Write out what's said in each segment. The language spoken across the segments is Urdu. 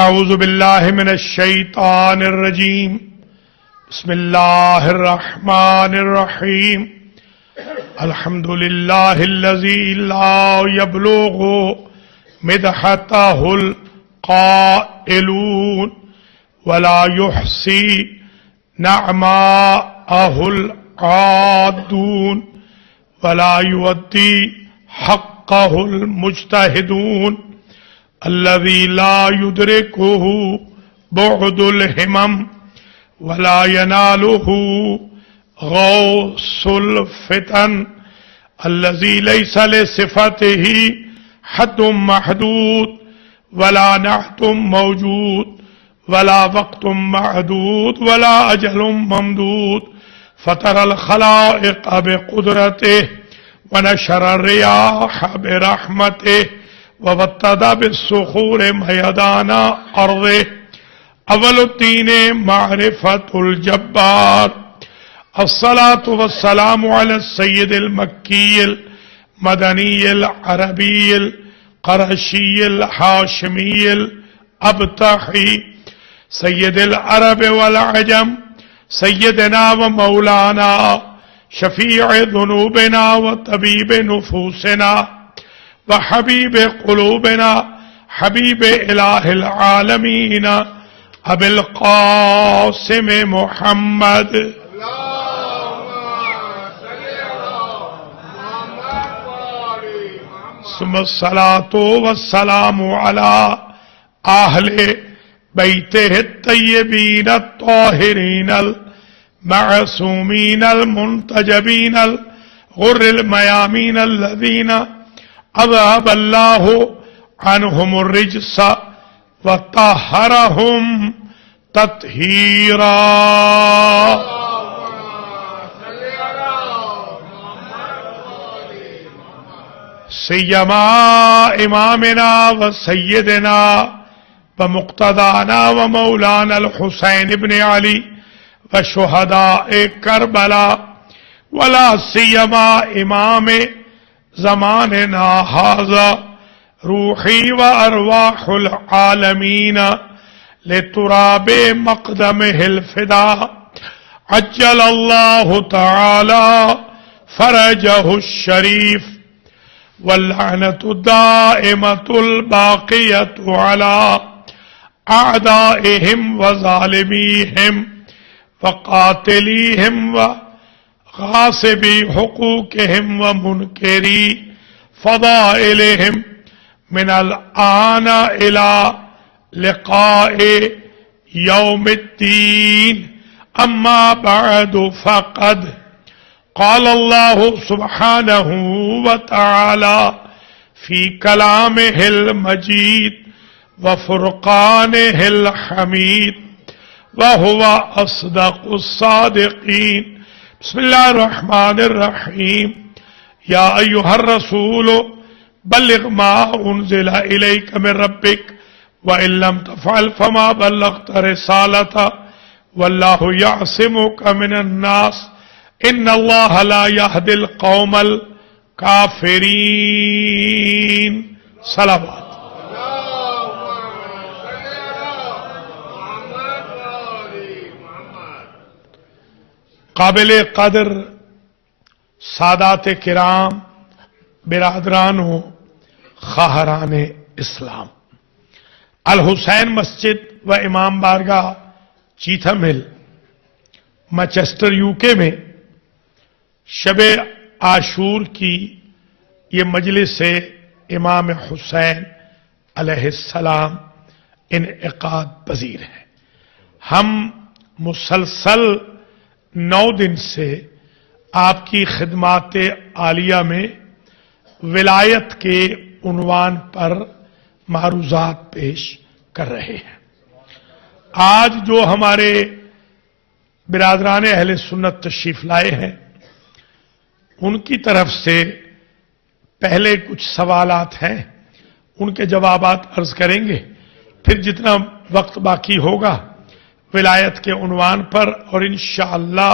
اعوذ باللہ من الشیطان الرجیم بسم اللہ الرحمن الرحیم الحمد للہ الذی لا یبلغ مدحتہ القائلون ولا یحصی نعماءہ العادون ولا یؤدی حقہ المجتہدون الذي لا يدركه بعد الهمم ولا يناله غوص الفتن الذي ليس لصفته حد محدود ولا نعت موجود ولا وقت معدود ولا أجل ممدود فطر الخلائق بقدرته ونشر الرياح برحمته وابتدى بالصخور ميدان أرضه أول الدين معرفة الجبار الصلاة والسلام على السيد المكي المدني العربي القرشي الحاشمي الأبطحي سيد العرب والعجم سيدنا ومولانا شفيع ذنوبنا وطبيب نفوسنا وحبيب قلوبنا حبيب إله العالمين أبي القاسم محمد ثم الصلاة والسلام على أهل بيته الطيبين الطاهرين المعصومين المنتجبين الغر الميامين الذين أذهب الله عنهم الرجس وطهرهم تطهيرا سيما إمامنا وسيدنا ومقتدانا ومولانا الحسين بن علي وشهداء كربلاء ولا سيما إمام زماننا هذا روحي وأرواح العالمين لتراب مقدمه الفداء عجل الله تعالى فرجه الشريف واللعنة الدائمة الباقية على أعدائهم وظالميهم وقاتليهم غاصبي حقوقهم ومنكري فضائلهم من الآن إلى لقاء يوم الدين أما بعد فقد قال الله سبحانه وتعالى في كلامه المجيد وفرقانه الحميد وهو أصدق الصادقين بسم الله الرحمن الرحيم يا أيها الرسول بلغ ما أنزل إليك من ربك وإن لم تفعل فما بلغت رسالته والله يعصمك من الناس إن الله لا يهدي القوم الكافرين صلوات قابل قدر سادات کرام برادران و خواہران اسلام، الحسین مسجد و امام بارگاہ چیتھم ہل مانچسٹر UK میں شب عاشور کی یہ مجلس امام حسین علیہ السلام انعقاد پذیر ہے۔ ہم مسلسل 9 دن سے آپ کی خدمات عالیہ میں ولایت کے عنوان پر معروضات پیش کر رہے ہیں۔ آج جو ہمارے برادران اہل سنت تشریف لائے ہیں، ان کی طرف سے پہلے کچھ سوالات ہیں، ان کے جوابات عرض کریں گے، پھر جتنا وقت باقی ہوگا ولایت کے عنوان پر اور انشاءاللہ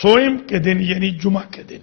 سوئم کے دن یعنی جمعہ کے دن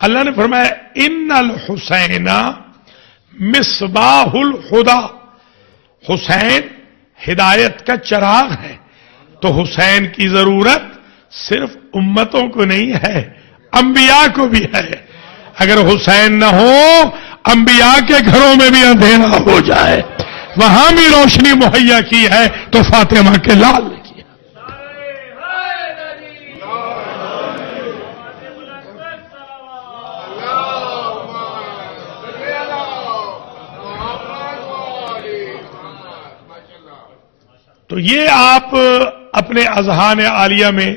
اللہ نے فرمایا ان الحسین مصباح الہدی، حسین ہدایت کا چراغ ہے. تو حسین کی ضرورت صرف امتوں کو نہیں ہے، انبیاء کو بھی ہے. اگر حسین نہ ہو، انبیاء کے گھروں میں بھی اندھیرا ہو جائے، وہاں بھی روشنی مہیا کی ہے تو فاطمہ کے لال نے کی. تو یہ آپ اپنے اذہان عالیہ میں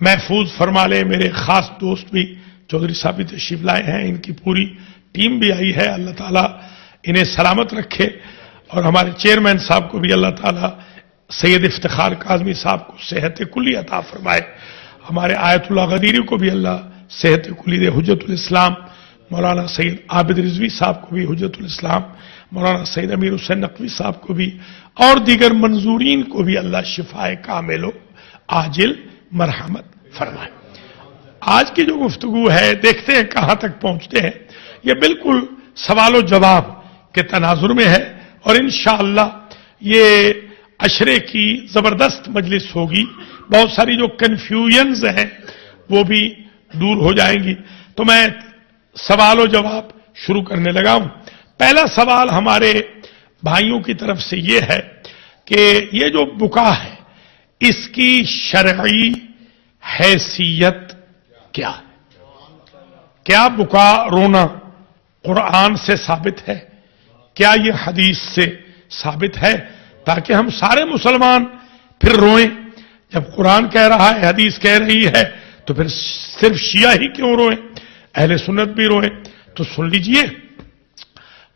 محفوظ فرما لیں. میرے خاص دوست بھی چودھری صاحب بھی تشریف لائے ہیں، ان کی پوری ٹیم بھی آئی ہے. اللہ تعالیٰ انہیں سلامت رکھے، اور ہمارے چیئرمین صاحب کو بھی اللہ تعالیٰ سید افتخار کاظمی صاحب کو صحت کلی عطا فرمائے. ہمارے آیت اللہ غدیری کو بھی اللہ صحت کلی دے. حجت الاسلام مولانا سید عابد رضوی صاحب کو بھی حجت الاسلام، مولانا سید امیر حسین نقوی صاحب کو بھی، اور دیگر منظورین کو بھی اللہ شفائے کامل و عاجل مرحمت فرمائے. آج کی جو گفتگو ہے، دیکھتے ہیں کہاں تک پہنچتے ہیں. یہ بالکل سوال و جواب کے تناظر میں ہے، اور انشاءاللہ یہ عشرے کی زبردست مجلس ہوگی. بہت ساری جو کنفیوژنز ہیں وہ بھی دور ہو جائیں گی. تو میں سوال و جواب شروع کرنے لگا ہوں. پہلا سوال ہمارے بھائیوں کی طرف سے یہ ہے کہ یہ جو بکا ہے، اس کی شرعی حیثیت کیا ہے؟ کیا بکا رونا قرآن سے ثابت ہے؟ کیا یہ حدیث سے ثابت ہے؟ تاکہ ہم سارے مسلمان پھر روئیں. جب قرآن کہہ رہا ہے، حدیث کہہ رہی ہے، تو پھر صرف شیعہ ہی کیوں روئیں؟ اہل سنت بھی روئیں. تو سن لیجئے،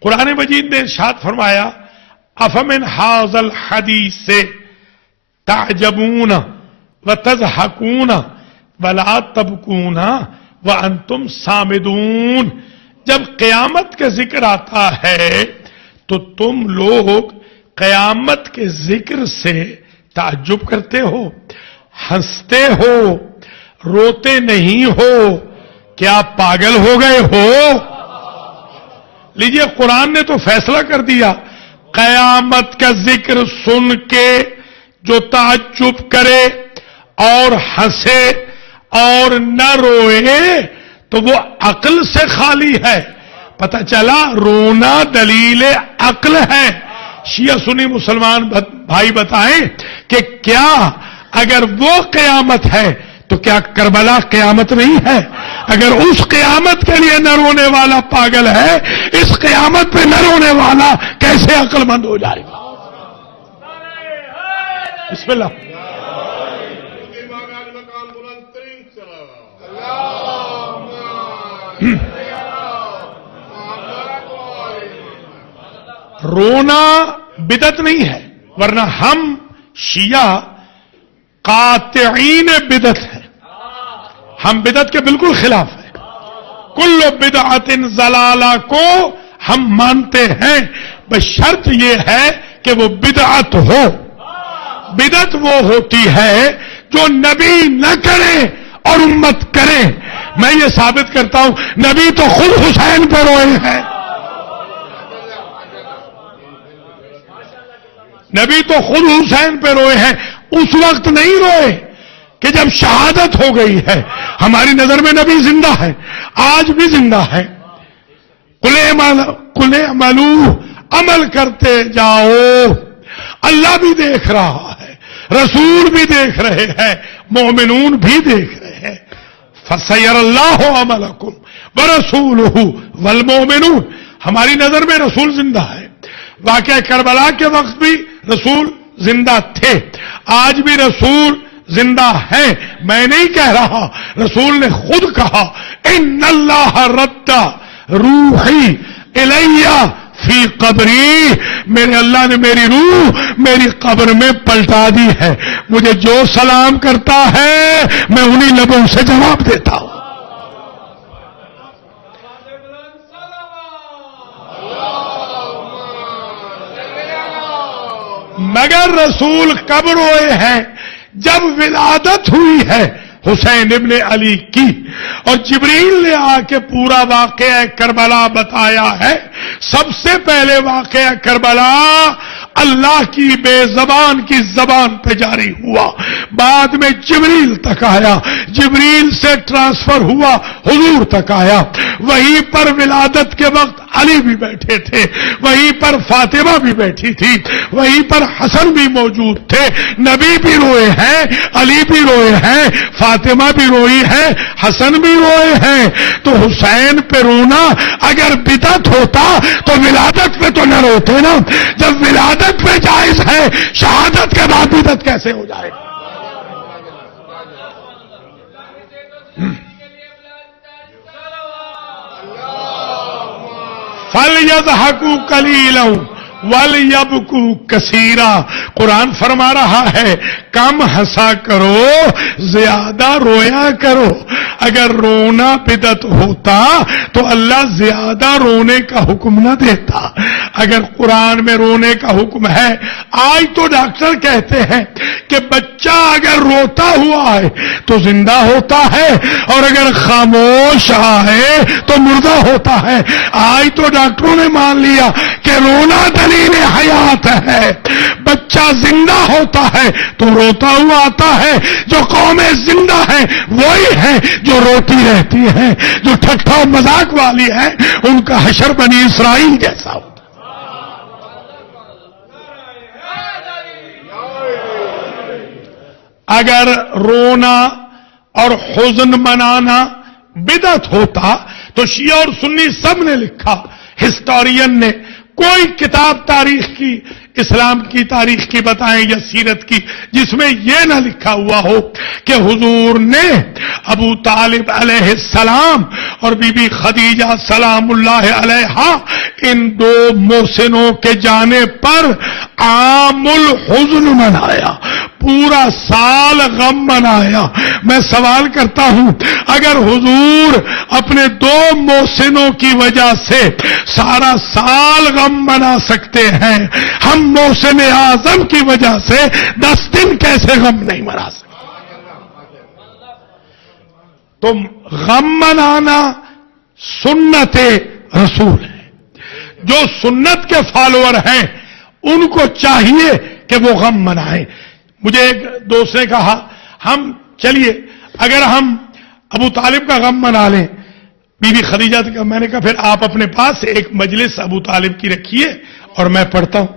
قرآن مجید نے ارشاد فرمایا افمن ھذا الحدیث تعجبون وتضحکون ولا تبکون وانتم صامدون. جب قیامت کا ذکر آتا ہے تو تم لوگ قیامت کے ذکر سے تعجب کرتے ہو، ہنستے ہو، روتے نہیں ہو. کیا پاگل ہو گئے ہو؟ لیجئے، قرآن نے تو فیصلہ کر دیا، قیامت کا ذکر سن کے جو تعجب کرے اور ہنسے اور نہ روئے تو وہ عقل سے خالی ہے. پتہ چلا رونا دلیل عقل ہے. شیعہ سنی مسلمان بھائی بتائیں کہ کیا اگر وہ قیامت ہے تو کیا کربلا قیامت نہیں ہے؟ اگر اس قیامت کے لیے نہ رونے والا پاگل ہے، اس قیامت پہ نہ رونے والا کیسے عقل مند ہو جائے گا؟ بسم اللہ. رونا بدعت نہیں ہے، ورنہ ہم شیعہ قاطعین بدعت ہیں. ہم بدعت کے بالکل خلاف ہیں. کل بدعت ضلالہ کو ہم مانتے ہیں، بس شرط یہ ہے کہ وہ بدعت ہو. بدعت وہ ہوتی ہے جو نبی نہ کرے اور امت کرے. میں یہ ثابت کرتا ہوں، نبی تو خود حسین پہ روئے ہیں. نبی تو خود حسین پہ روئے ہیں. اس وقت نہیں روئے کہ جب شہادت ہو گئی ہے. ہماری نظر میں نبی زندہ ہے، آج بھی زندہ ہے. قل اعملوا، عمل کرتے جاؤ. اللہ بھی دیکھ رہا ہے، رسول بھی دیکھ رہے ہیں، مومنون بھی دیکھ رہے ہیں. فَسَيَرَ اللَّهُ عَمَلَكُمْ وَرَسُولُهُ وَالْمُؤْمِنُونَ. ہماری نظر میں رسول زندہ ہے. واقعہ کربلا کے وقت بھی رسول زندہ تھے، آج بھی رسول زندہ ہے. میں نہیں کہہ رہا، رسول نے خود کہا ان اللہ رد روحی الیہ فی قبری. میرے اللہ نے میری روح میری قبر میں پلٹا دی ہے. مجھے جو سلام کرتا ہے میں انہی لبوں سے جواب دیتا ہوں. مگر رسول کب روئے ہیں؟ جب ولادت ہوئی ہے. حسین ابن علی کی، اور جبریل نے آ کے پورا واقعہ کربلا بتایا ہے۔ سب سے پہلے واقعہ کربلا اللہ کی بے زبان کی زبان پہ جاری ہوا، بعد میں جبریل تک آیا، جبریل سے ٹرانسفر ہوا حضور تک آیا۔ وہیں پر ولادت کے وقت علی بھی بیٹھے تھے، وہیں پر فاطمہ بھی بیٹھی تھی، وہیں پر حسن بھی موجود تھے۔ نبی بھی روئے ہیں، علی بھی روئے ہیں، فاطمہ بھی روئی ہے، حسن بھی روئے ہیں۔ تو حسین پہ رونا اگر بدعت ہوتا تو ولادت پہ تو نہ روتے نا۔ جب ولادت پہ جائز ہے، شہادت کے بعد بدعت کیسے ہو جائے؟ فَلْيَضْحَكُوا قَلِيلًا وَلْيَبْكُوا كَثِيرًا۔ قرآن فرما رہا ہے کم ہنسا کرو، زیادہ رویا کرو۔ اگر رونا بدعت ہوتا تو اللہ زیادہ رونے کا حکم نہ دیتا۔ اگر قرآن میں رونے کا حکم ہے، آج تو ڈاکٹر کہتے ہیں کہ بچہ اگر روتا ہوا ہے تو زندہ ہوتا ہے، اور اگر خاموش آئے تو مردہ ہوتا ہے۔ آج تو ڈاکٹروں نے مان لیا کہ رونا دلیل حیات ہے۔ بچہ زندہ ہوتا ہے تو روتا ہوا آتا ہے۔ جو قومیں زندہ ہیں وہی ہیں جو روتی رہتی ہیں، جو ٹھٹھا و مذاق والی ہیں، ان کا حشر بنی اسرائیل جیسا ہوتا۔ اگر رونا اور حزن منانا بدعت ہوتا تو شیعہ اور سنی سب نے لکھا، ہسٹورین نے، کوئی کتاب تاریخ کی، اسلام کی تاریخ کی بتائیں یا سیرت کی، جس میں یہ نہ لکھا ہوا ہو کہ حضور نے ابو طالب علیہ السلام اور بی بی خدیجہ سلام اللہ علیہا ان دو محسنوں کے جانے پر عام الحزن منایا، پورا سال غم منایا۔ میں سوال کرتا ہوں، اگر حضور اپنے دو محسنوں کی وجہ سے سارا سال غم منا سکتے ہیں، ہم محسن اعظم کی وجہ سے 10 دن کیسے غم نہیں منا سکتے؟ تو غم منانا سنت رسول ہے۔ جو سنت کے فالوور ہیں ان کو چاہیے کہ وہ غم منائیں۔ مجھے ایک دوست نے کہا، ہم چلیے اگر ہم ابو طالب کا غم منا لیں، بی بی خدیجہ کا، میں نے کہا پھر آپ اپنے پاس ایک مجلس ابو طالب کی رکھیے اور میں پڑھتا ہوں۔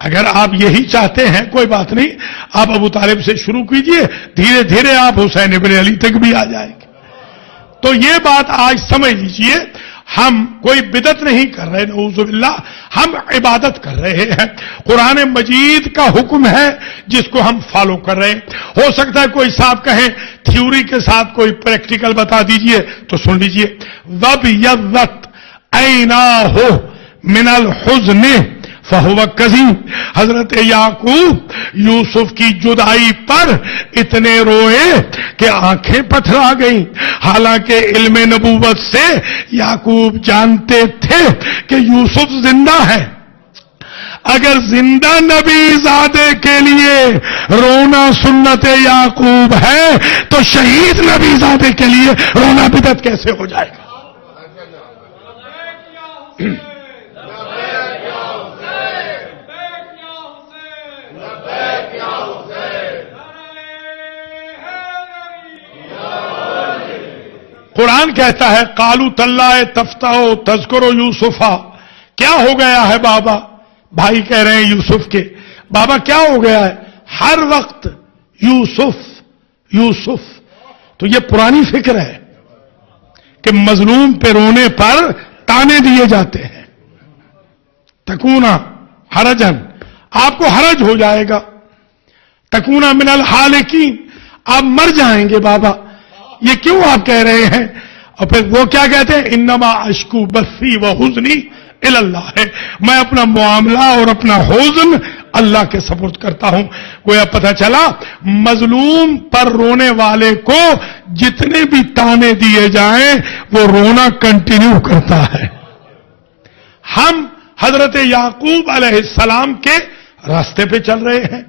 اگر آپ یہی چاہتے ہیں کوئی بات نہیں، آپ ابو طالب سے شروع کیجئے، دھیرے دھیرے آپ حسین ابن علی تک بھی آ جائیں گے۔ تو یہ بات آج سمجھ لیجئے، ہم کوئی بدعت نہیں کر رہے، نعوذ باللہ، ہم عبادت کر رہے ہیں۔ قرآن مجید کا حکم ہے جس کو ہم فالو کر رہے ہیں۔ ہو سکتا ہے کوئی صاحب کہیں تھیوری کے ساتھ کوئی پریکٹیکل بتا دیجئے، تو سن لیجئے، وَبْيَضَّتْ عَيْنَاهُ مِنَ الْحُزْنِ فَهُوَ كَظِيمٌ۔ حضرت یعقوب یوسف کی جدائی پر اتنے روئے کہ آنکھیں پتھرا گئیں، حالانکہ علم نبوت سے یعقوب جانتے تھے کہ یوسف زندہ ہے۔ اگر زندہ نبی زادے کے لیے رونا سنت یعقوب ہے تو شہید نبی زادے کے لیے رونا بدعت کیسے ہو جائے گا؟ قرآن کہتا ہے قالوا تاللہ تفتح تذکر یوسفا۔ کیا ہو گیا ہے بابا؟ بھائی کہہ رہے ہیں یوسف کے، بابا کیا ہو گیا ہے؟ ہر وقت یوسف یوسف۔ تو یہ پرانی فکر ہے کہ مظلوم پہ رونے پر تانے دیے جاتے ہیں۔ تکونا حرجن، آپ کو حرج ہو جائے گا، تکونا من الحالکین، آپ مر جائیں گے بابا، یہ کیوں آپ کہہ رہے ہیں؟ اور پھر وہ کیا کہتے ہیں؟ انما اشکو بثی و حزنی الی اللہ ہے، میں اپنا معاملہ اور اپنا حزن اللہ کے سپرد کرتا ہوں۔ گویا پتہ چلا مظلوم پر رونے والے کو جتنے بھی تانے دیے جائیں وہ رونا کنٹینیو کرتا ہے۔ ہم حضرت یعقوب علیہ السلام کے راستے پہ چل رہے ہیں۔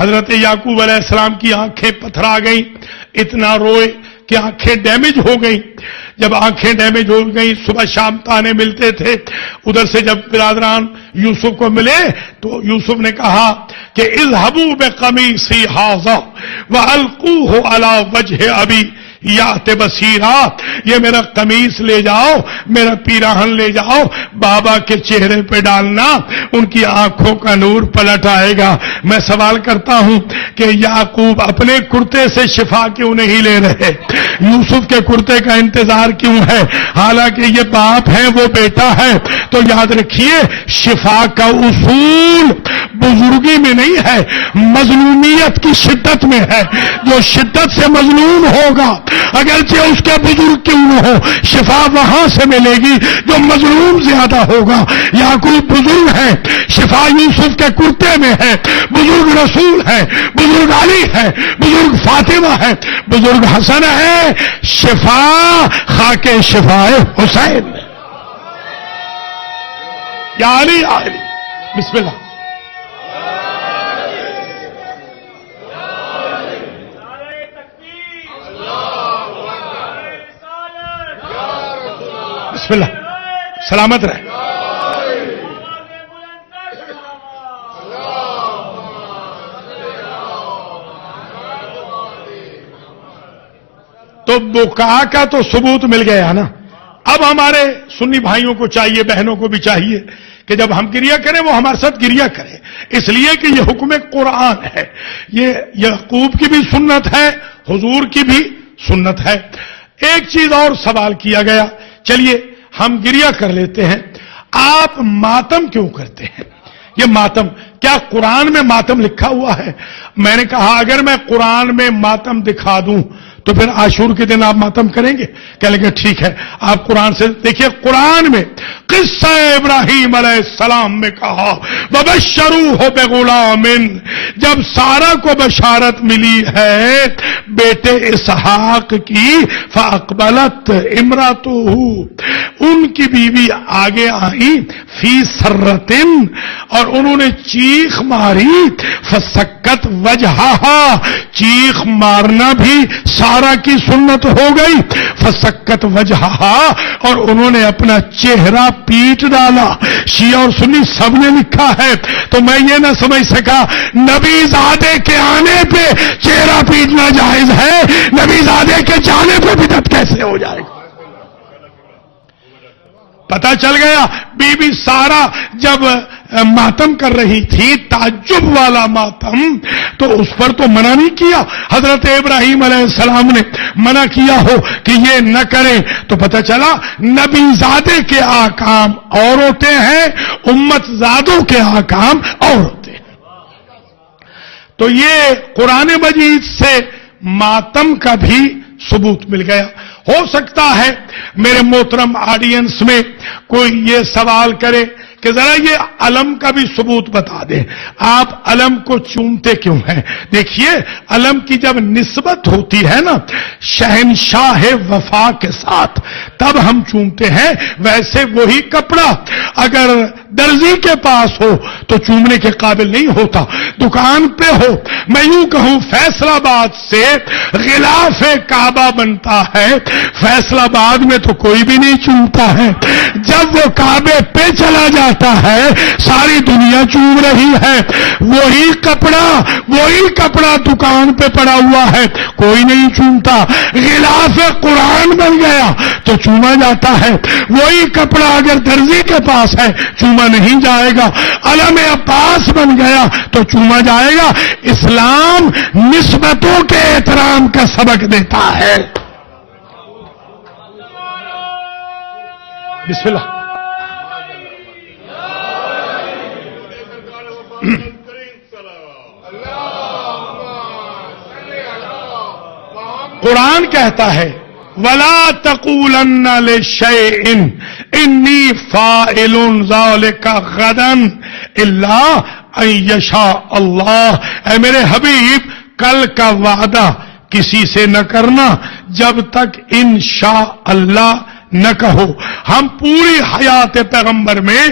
حضرت یعقوب علیہ السلام کی آنکھیں پتھرا گئیں، اتنا روئے کہ آنکھیں ڈیمیج ہو گئیں. جب آنکھیں ڈیمیج ہو گئیں صبح شام تانے ملتے تھے. ادھر سے جب برادران یوسف کو ملے تو یوسف نے کہا کہ اذهبوا بقمیصی ھذا والقوه علی وجه ابی یات بصیرا، یہ میرا قمیص لے جاؤ، میرا پیراہن لے جاؤ، بابا کے چہرے پہ ڈالنا، ان کی آنکھوں کا نور پلٹ آئے گا. میں سوال کرتا ہوں کہ یعقوب اپنے کرتے سے شفا کیوں نہیں لے رہے؟ یوسف کے کرتے کا انتظار کیوں ہے؟ حالانکہ یہ باپ ہے وہ بیٹا ہے. تو یاد رکھیے شفا کا اصول بزرگی میں نہیں ہے، مظلومیت کی شدت میں ہے. جو شدت سے مظلوم ہوگا اگرچہ اس کے بزرگ کیوں نہ ہو، شفا وہاں سے ملے گی جو مظلوم زیادہ ہوگا. یعقوب بزرگ ہے، شفا یوسف کے کرتے میں ہے. بزرگ رسول ہے، بزرگ علی ہے، بزرگ فاطمہ ہے، بزرگ حسن ہے. شفا خاک شفا حسین. یا علی یا علی. بسم اللہ. بسم اللہ. سلامت رہے. تو بکا کا تو ثبوت مل گیا نا. اب ہمارے سنی بھائیوں کو چاہیے، بہنوں کو بھی چاہیے کہ جب ہم گریا کریں وہ ہمارے ساتھ گریا کریں، اس لیے کہ یہ حکم قرآن ہے. یہ یعقوب کی بھی سنت ہے، حضور کی بھی سنت ہے. ایک چیز اور سوال کیا گیا، چلیے ہم گریا کر لیتے ہیں، آپ ماتم کیوں کرتے ہیں؟ یہ ماتم کیا قرآن میں ماتم لکھا ہوا ہے؟ میں نے کہا اگر میں قرآن میں ماتم دکھا دوں تو پھر عاشور کے دن آپ ماتم کریں گے؟ کہہ لیں گے ٹھیک ہے. آپ قرآن سے دیکھیے، قرآن میں قصہ ابراہیم علیہ السلام میں کہا وَبَشَّرُوهُ بِغُلَامٍ، جب سارہ کو بشارت ملی ہے بیٹے اسحاق کی، فَأَقْبَلَتْ امْرَأَتُهُ، ان کی بیوی آگے آئی، فی سرتن، اور انہوں نے چیخ ماری، فسکت وجہہا، چیخ مارنا بھی سارہ کی سنت ہو گئی. فسکت وجہہا، اور انہوں نے اپنا چہرہ پیٹ ڈالا. شیعہ اور سنی سب نے لکھا ہے. تو میں یہ نہ سمجھ سکا نبی زادے کے آنے پہ چہرہ پیٹنا جائز ہے، نبی زادے کے جانے پہ بدعت کیسے ہو جائے گا؟ پتہ چل گیا. بی بی سارہ جب ماتم کر رہی تھی، تعجب والا ماتم، تو اس پر تو منع نہیں کیا. حضرت ابراہیم علیہ السلام نے منع کیا ہو کہ یہ نہ کریں، تو پتہ چلا نبی زادے کے احکام اور ہوتے ہیں، امت زادوں کے احکام اور ہوتے ہیں. تو یہ قرآن مجید سے ماتم کا بھی ثبوت مل گیا. ہو سکتا ہے میرے محترم آڈینس میں کوئی یہ سوال کرے کہ ذرا یہ علم کا بھی ثبوت بتا دیں، آپ علم کو چومتے کیوں ہیں؟ دیکھیے علم کی جب نسبت ہوتی ہے نا شہنشاہ وفا کے ساتھ تب ہم چومتے ہیں. ویسے وہی کپڑا اگر درزی کے پاس ہو تو چومنے کے قابل نہیں ہوتا، دکان پہ ہو. میں یوں کہوں فیصل آباد سے غلاف کعبہ بنتا ہے، فیصل آباد میں تو کوئی بھی نہیں چومتا ہے. جب وہ کعبے پہ چلا جاتا ہے ساری دنیا چوم رہی ہے. وہی کپڑا دکان پہ پڑا ہوا ہے، کوئی نہیں چومتا. غلاف قرآن بن گیا تو چوما جاتا ہے. وہی کپڑا اگر درزی کے پاس ہے چوما نہیں جائے گا. علم عباس بن گیا تو چوما جائے گا. اسلام نسبتوں کے احترام کا سبق دیتا ہے. بسم اللہ. قرآن کہتا ہے وَلَا تَقُولَنَّ لِشَيْءٍ إِنِّي فَاعِلٌ ذَلِكَ غَدًا إِلَّا أَن يَشَاءَ اللَّهُ، اے میرے حبیب کل کا وعدہ کسی سے نہ کرنا جب تک انشاء اللہ نہ کہو. ہم پوری حیات پیغمبر میں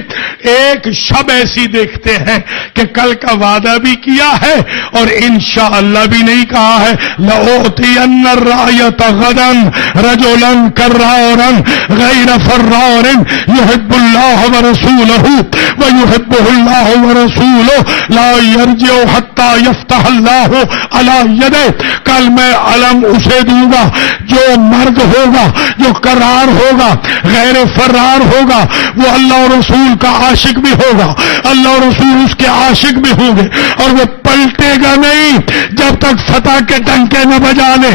ایک شب ایسی دیکھتے ہیں کہ کل کا وعدہ بھی کیا ہے اور انشاءاللہ بھی نہیں کہا ہے. لَأُعْطِيَنَّ الرَّايَةَ غَدًا رَجُلًا كَرَّارًا غَيْرَ فَرَّارٍ يُحِبُّ اللَّهَ وَرَسُولَهُ وَيُحِبُّهُ اللَّهُ وَرَسُولُهُ لَا يَرْجِعُ حَتَّى يَفْتَحَ اللَّهُ عَلَى يَدِهِ. کل میں علم اسے دوں گا جو مرد ہوگا، جو کرار ہوگا، غیر فرار ہوگا. وہ اللہ اور رسول کا عاشق بھی ہوگا، اللہ اور رسول اس کے عاشق بھی ہوں گے، اور وہ پلٹے گا نہیں جب تک فتح کے ڈنکے نہ بجا لے.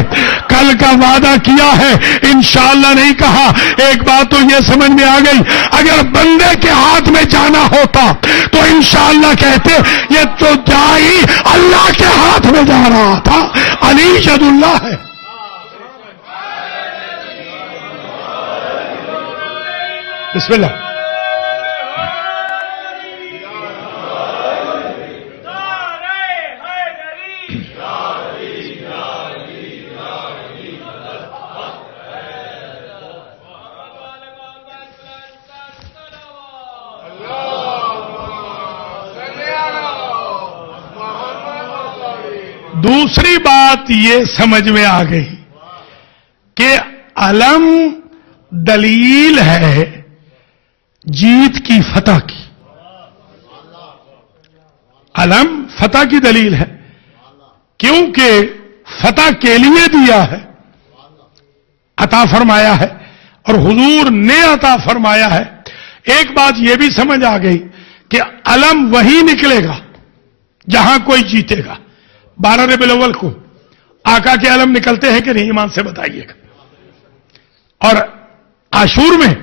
کل کا وعدہ کیا ہے، انشاءاللہ نہیں کہا. ایک بات تو یہ سمجھ میں آ گئی، اگر بندے کے ہاتھ میں جانا ہوتا تو انشاءاللہ کہتے. یہ تو جا ہی اللہ کے ہاتھ میں جا رہا تھا. علی ید اللہ ہے. بسم اللہ. دوسری بات یہ سمجھ میں آ گئی کہ علم دلیل ہے جیت کی، فتح کی. علم فتح کی دلیل ہے کیونکہ فتح کے لیے دیا ہے، عطا فرمایا ہے، اور حضور نے عطا فرمایا ہے. ایک بات یہ بھی سمجھ آ گئی کہ علم وہی نکلے گا جہاں کوئی جیتے گا. 12 ربیع الاول کو آقا کے علم نکلتے ہیں کہ نہیں؟ ایمان سے بتائیے گا. اور عاشور میں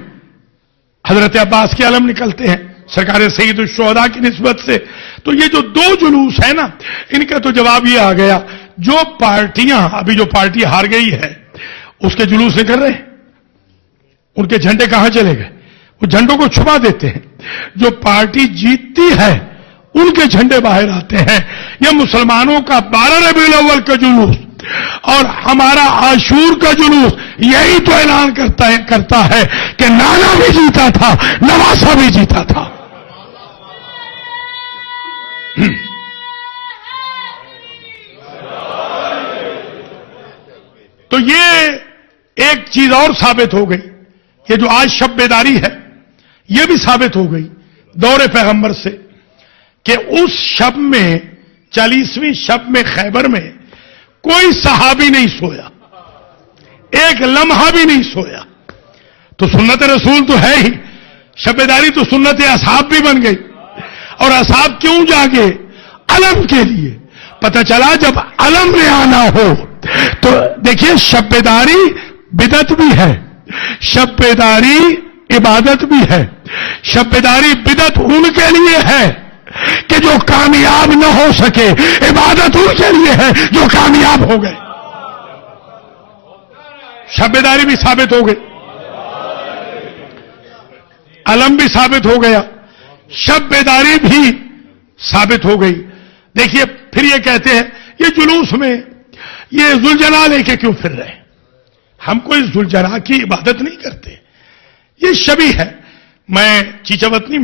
حضرت عباس کے علم نکلتے ہیں سرکار سید الشہداء کی نسبت سے. تو یہ جو دو جلوس ہیں نا، ان کا تو جواب یہ آ گیا. جو پارٹیاں، ابھی جو پارٹی ہار گئی ہے اس کے جلوس نکل رہے ہیں، ان کے جھنڈے کہاں چلے گئے؟ وہ جھنڈوں کو چھپا دیتے ہیں. جو پارٹی جیتتی ہے ان کے جھنڈے باہر آتے ہیں. یہ مسلمانوں کا 12 ربیع الاول کا جلوس اور ہمارا عاشور کا جلوس یہی تو اعلان کرتا ہے کہ نانا بھی جیتا تھا، نواسا بھی جیتا تھا. تو یہ ایک چیز اور ثابت ہو گئی. یہ جو آج شب بیداری ہے یہ بھی ثابت ہو گئی دور پیغمبر سے کہ اس شب میں 40ویں شب میں خیبر میں کوئی صحابی نہیں سویا، ایک لمحہ بھی نہیں سویا. تو سنت رسول تو ہے ہی، شب بیداری تو سنت اصحاب بھی بن گئی. اور اصحاب کیوں جاگے؟ علم کے لیے. پتہ چلا جب علم نے آنا ہو تو دیکھیے شب بیداری بدعت بھی ہے، شب بیداری عبادت بھی ہے. شب بیداری بدعت ان کے لیے ہے کہ جو کامیاب نہ ہو سکے، عبادت ان کے لیے ہے جو کامیاب ہو گئے. شب بیداری بھی ثابت ہو گئی، علم بھی ثابت ہو گیا، شب بیداری بھی ثابت ہو گئی. دیکھیے پھر یہ کہتے ہیں یہ جلوس میں یہ ذوالجلال لے کے کیوں پھر رہے؟ ہم کوئی ذوالجلال کی عبادت نہیں کرتے، یہ شبی ہے. میں چیچاوتنی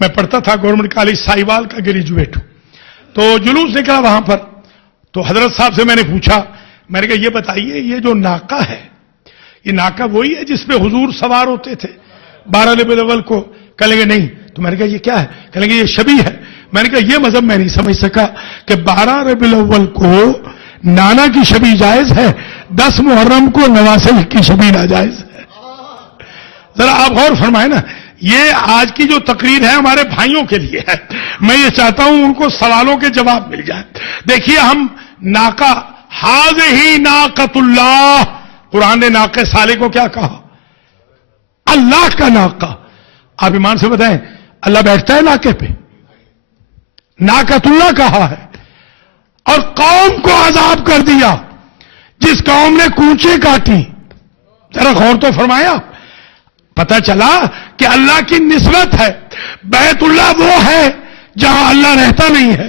میں پڑھتا تھا، گورنمنٹ کالج سائیوال کا گریجویٹ ہوں. تو جلوس نکلا وہاں پر، تو حضرت صاحب سے میں نے پوچھا، میں نے کہا یہ بتائیے یہ جو ناکہ ہے، یہ ناکہ وہی ہے جس پہ حضور سوار ہوتے تھے 12 ربیع الاول کو؟ کہیں گے نہیں. تو میں نے کہا یہ کیا ہے؟ کہیں گے یہ شبی ہے. میں نے کہا یہ مذہب میں نہیں سمجھ سکا کہ 12 ربیع الاول کو نانا کی شبی جائز ہے، 10 محرم کو نواسل کی شبی ناجائز ہے. ذرا آپ غور فرمائیں نا. یہ آج کی جو تقریر ہے ہمارے بھائیوں کے لیے ہے. میں یہ چاہتا ہوں ان کو سوالوں کے جواب مل جائیں. دیکھیے ہم ناقہ، ہذہ ناقۃ اللہ، قرآن نے ناقہ صالح کو کیا کہا؟ اللہ کا ناقہ. آپ ایمان سے بتائیں اللہ بیٹھتا ہے ناقے پہ؟ ناقۃ اللہ کہا ہے. اور قوم کو عذاب کر دیا جس قوم نے کونچے کاٹی. ذرا غور تو فرمایا. پتہ چلا کہ اللہ کی نسبت ہے. بیت اللہ وہ ہے جہاں اللہ رہتا نہیں ہے.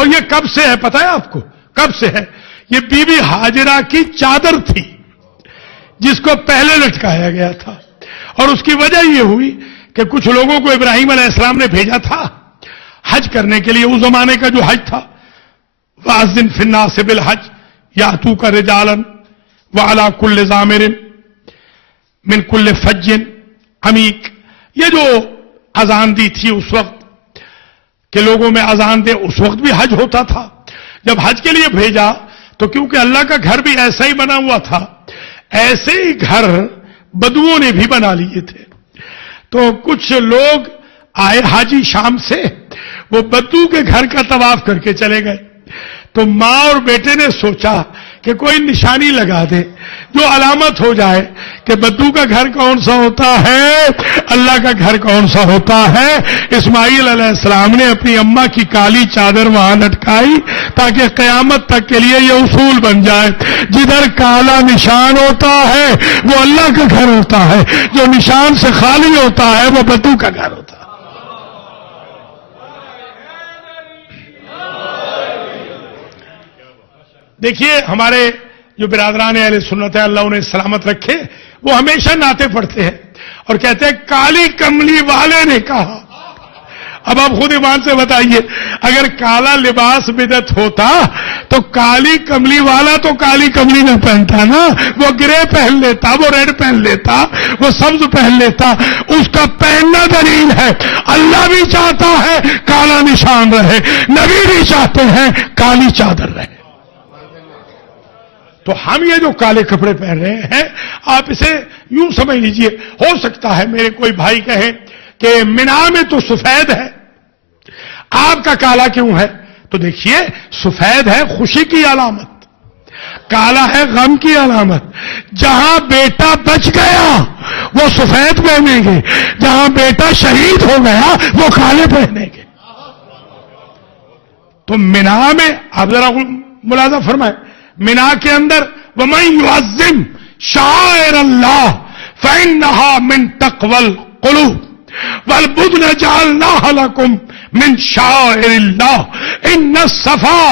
اور یہ کب سے ہے پتہ ہے آپ کو؟ کب سے ہے؟ یہ بی بی ہاجرہ کی چادر تھی جس کو پہلے لٹکایا گیا تھا، اور اس کی وجہ یہ ہوئی کہ کچھ لوگوں کو ابراہیم علیہ السلام نے بھیجا تھا حج کرنے کے لیے، اس زمانے کا جو حج تھا، وَأَذِّن فِي النَّاسِ بِالْحَجِّ يَأْتُوكَ رِجَالًا وَعَلَىٰ كُلِّ ضَامِرٍ مِّن كُلِّ فَجٍّ عَمِيقٍ، یہ جو اذان دی تھی اس وقت کہ لوگوں میں اذان دے، اس وقت بھی حج ہوتا تھا۔ جب حج کے لیے بھیجا تو کیونکہ اللہ کا گھر بھی ایسا ہی بنا ہوا تھا، ایسے ہی گھر بدوؤں نے بھی بنا لیے تھے، تو کچھ لوگ آئے حاجی شام سے، وہ بدو کے گھر کا طواف کر کے چلے گئے، تو ماں اور بیٹے نے سوچا کہ کوئی نشانی لگا دے جو علامت ہو جائے کہ بدو کا گھر کون سا ہوتا ہے، اللہ کا گھر کون سا ہوتا ہے۔ اسماعیل علیہ السلام نے اپنی اماں کی کالی چادر وہاں لٹکائی تاکہ قیامت تک کے لیے یہ اصول بن جائے، جدھر کالا نشان ہوتا ہے وہ اللہ کا گھر ہوتا ہے، جو نشان سے خالی ہوتا ہے وہ بدو کا گھر ہوتا ہے۔ دیکھیے ہمارے جو برادران اہل سنت ہے، اللہ انہیں سلامت رکھے، وہ ہمیشہ نعتیں پڑھتے ہیں اور کہتے ہیں کالی کملی والے نے کہا۔ اب آپ خود ایمان سے بتائیے، اگر کالا لباس بدعت ہوتا تو کالی کملی والا تو کالی کملی نہ پہنتا نا، وہ گرے پہن لیتا، وہ ریڈ پہن لیتا، وہ سبز پہن لیتا، اس کا پہننا دلیل ہے۔ اللہ بھی چاہتا ہے کالا نشان رہے، نبی بھی چاہتے ہیں کالی چادر رہے۔ تو ہم یہ جو کالے کپڑے پہن رہے ہیں، آپ اسے یوں سمجھ لیجئے، ہو سکتا ہے میرے کوئی بھائی کہے کہ مینا میں تو سفید ہے، آپ کا کالا کیوں ہے؟ تو دیکھیے سفید ہے خوشی کی علامت، کالا ہے غم کی علامت۔ جہاں بیٹا بچ گیا وہ سفید پہنیں گے، جہاں بیٹا شہید ہو گیا وہ کالے پہنیں گے۔ تو مینا میں آپ ذرا ملاحظہ فرمائیں، مینا کے اندر وَمَن يُعَظِّمْ شَعَائِرَ اللَّهِ فَإِنَّهَا مِن تَقْوَى الْقُلُوبِ وَالْبُدْنَ جَعَلْنَاهَا لَكُم من شعائر اللہ ان الصفا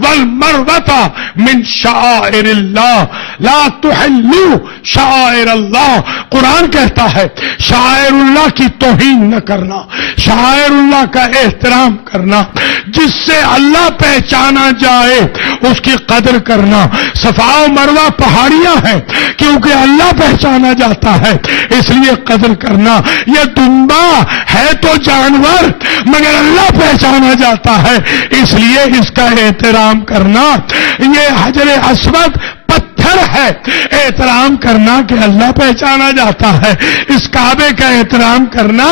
والمروہ من شعائر اللہ لا تحلوا شعائر اللہ۔ قرآن کہتا ہے شعائر اللہ کی توہین نہ کرنا، شعائر اللہ کا احترام کرنا، جس سے اللہ پہچانا جائے اس کی قدر کرنا۔ صفا و مروہ پہاڑیاں ہیں، کیونکہ اللہ پہچانا جاتا ہے اس لیے قدر کرنا۔ یہ دمبا ہے تو جانور مگر اللہ پہچانا جاتا ہے اس لیے اس کا احترام کرنا۔ یہ حجر اسود پتھر ہے، احترام کرنا کہ اللہ پہچانا جاتا ہے۔ اس کعبے کا احترام کرنا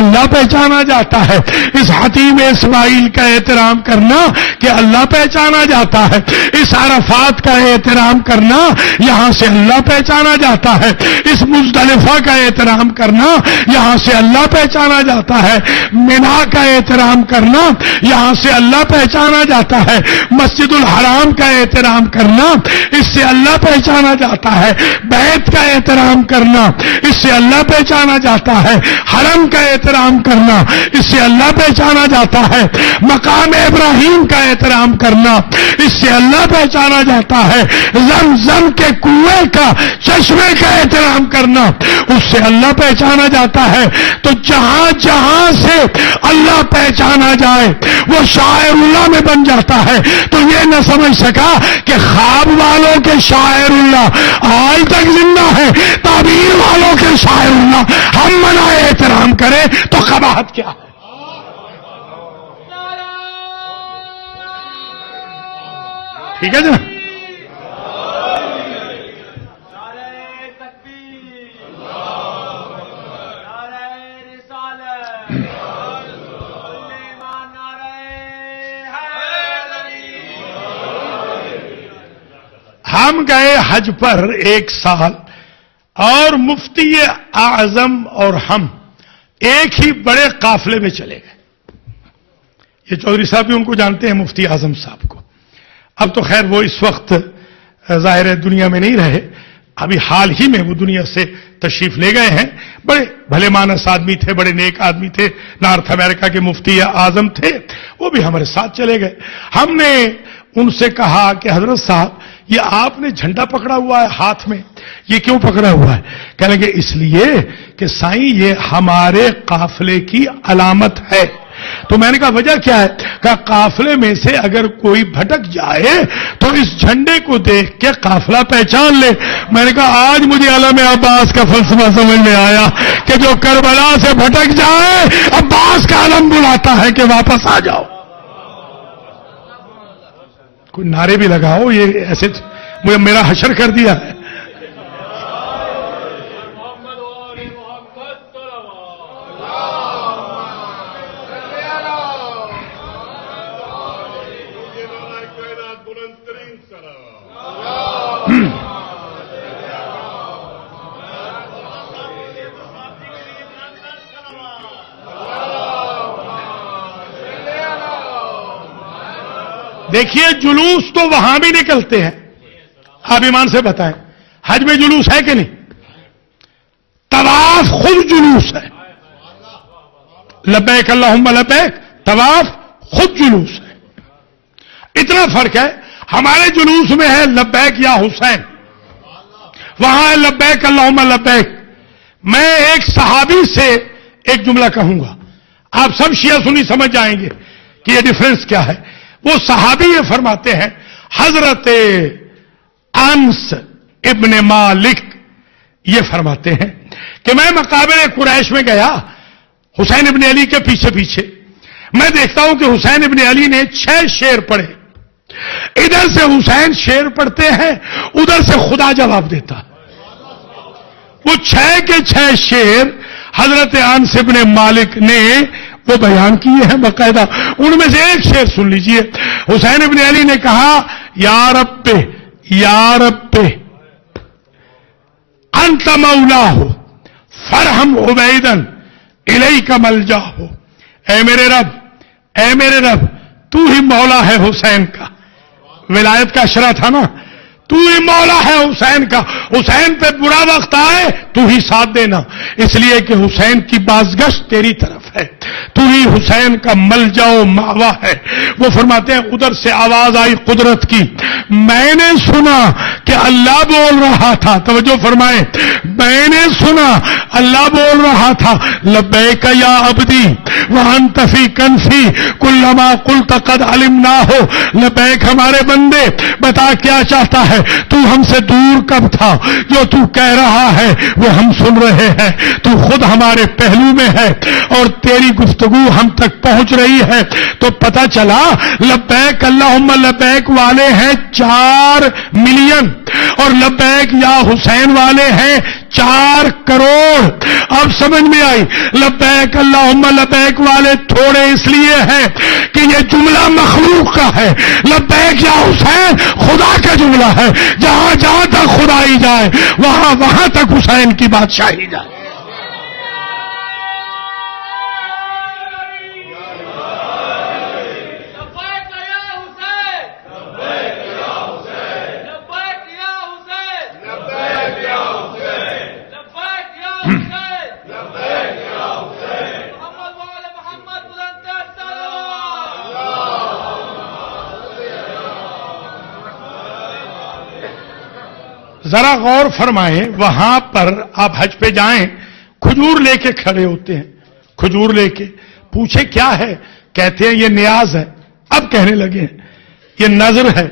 اللہ پہچانا جاتا ہے۔ اس حتیم اسماعیل کا احترام کرنا کہ اللہ پہچانا جاتا ہے۔ اس عرفات کا احترام کرنا یہاں سے اللہ پہچانا جاتا ہے۔ اس مزدلفہ کا احترام کرنا یہاں سے اللہ پہچانا جاتا ہے۔ مینا کا احترام کرنا یہاں سے اللہ پہچانا جاتا ہے۔ مسجد الحرام کا احترام کرنا اس سے اللہ پہچانا جاتا ہے۔ بیت کا احترام کرنا اس سے اللہ پہچانا جاتا ہے۔ حرم کا احترام کرنا اس سے اللہ پہچانا جاتا ہے۔ مقام ابراہیم کا احترام کرنا اس سے اللہ پہچانا جاتا ہے۔ زمزم کے کنویں کا، چشمے کا احترام کرنا اس سے اللہ پہچانا جاتا ہے۔ تو جہاں جہاں سے اللہ پہچانا جائے وہ شاعر اللہ میں بن جاتا ہے۔ تو یہ نہ سمجھ سکا کہ خواب والوں کے شاعر اللہ آج تک زندہ ہے، تعبیر والوں کے شاعر اللہ ہم منائے احترام کریں تو قباحت کیا ہے؟ ٹھیک ہے جناب؟ ہم گئے حج پر ایک سال اور مفتی اعظم اور ہم ایک ہی بڑے قافلے میں چلے گئے۔ یہ چودھری صاحب بھی ان کو جانتے ہیں، مفتی اعظم صاحب کو۔ اب تو خیر وہ اس وقت ظاہر ہے دنیا میں نہیں رہے، ابھی حال ہی میں وہ دنیا سے تشریف لے گئے ہیں. بڑے بھلے مانس آدمی تھے, بڑے نیک آدمی تھے, نارتھ امریکہ کے مفتی اعظم تھے, وہ بھی ہمارے ساتھ چلے گئے. ہم نے ان سے کہا کہ حضرت صاحب یہ آپ نے جھنڈا پکڑا ہوا ہے ہاتھ میں, یہ کیوں پکڑا ہوا ہے؟ کہنے لگے اس لیے کہ سائیں یہ ہمارے قافلے کی علامت ہے. تو میں نے کہا وجہ کیا ہے؟ کہ قافلے میں سے اگر کوئی بھٹک جائے تو اس جھنڈے کو دیکھ کے قافلہ پہچان لے. میں نے کہا آج مجھے علم عباس کا فلسفہ سمجھ میں آیا کہ جو کربلا سے بھٹک جائے عباس کا علم بلاتا ہے کہ واپس آ جاؤ. کوئی نعرے بھی لگاؤ, یہ ایسے مجھے میرا حشر کر دیا ہے. دیکھیے جلوس تو وہاں بھی نکلتے ہیں, آپ ایمان سے بتائیں حج میں جلوس ہے کہ نہیں؟ طواف خود جلوس ہے. لبیک اللہم لبیک, طواف خود جلوس ہے. اتنا فرق ہے, ہمارے جلوس میں ہے لبیک یا حسین, وہاں ہے لبیک اللہم لبیک. میں ایک صحابی سے ایک جملہ کہوں گا, آپ سب شیعہ سنی سمجھ جائیں گے کہ یہ ڈیفرنس کیا ہے. وہ صحابی یہ فرماتے ہیں, حضرت انس ابن مالک یہ فرماتے ہیں کہ میں مقابر قریش میں گیا حسین ابن علی کے پیچھے پیچھے. میں دیکھتا ہوں کہ حسین ابن علی نے 6 شعر پڑھے. ادھر سے حسین شعر پڑھتے ہیں, ادھر سے خدا جواب دیتا. وہ 6 کے 6 شعر حضرت انس ابن مالک نے وہ بیان کیے ہیں باقاعدہ. ان میں سے ایک شعر سن لیجئے. حسین ابن علی نے کہا یا رب انت مولاہ فرحم عبیدن الیک ملجاہ. اے میرے رب تو ہی مولا ہے حسین کا. ولایت کا اشرا تھا نا, تو ہی مولا ہے حسین کا. حسین پہ برا وقت آئے تو ہی ساتھ دینا, اس لیے کہ حسین کی بازگشت تیری طرف ہے, تو ہی حسین کا ملجا و مأوا ہے. وہ فرماتے ہیں ادھر سے آواز آئی قدرت کی, میں نے سنا کہ اللہ بول رہا تھا, توجہ فرمائیں, میں نے سنا اللہ بول رہا تھا لبیک یا عبدی وانت فی کنفی کلما قلت قد علمناہ. لبیک ہمارے بندے, بتا کیا چاہتا ہے, تو ہم سے دور کب تھا؟ جو تو کہہ رہا ہے وہ ہم سن رہے ہیں. تو خود ہمارے پہلو میں ہے اور تیری گفتگو ہم تک پہنچ رہی ہے. تو پتہ چلا لبیک اللہم لبیک والے ہیں 4 ملین اور لبیک یا حسین والے ہیں 4 کروڑ. اب سمجھ میں آئی, لبیک اللہم لبیک والے تھوڑے اس لیے ہیں کہ یہ جملہ مخلوق کا ہے, لبیک یا حسین خدا کا جملہ ہے. جہاں جہاں تک خدائی جائے وہاں تک حسین کی بادشاہی جائے. ذرا غور فرمائیں, وہاں پر آپ حج پہ جائیں, کھجور لے کے کھڑے ہوتے ہیں, کھجور لے کے. پوچھے کیا ہے؟ کہتے ہیں یہ نیاز ہے. اب کہنے لگے یہ نظر ہے.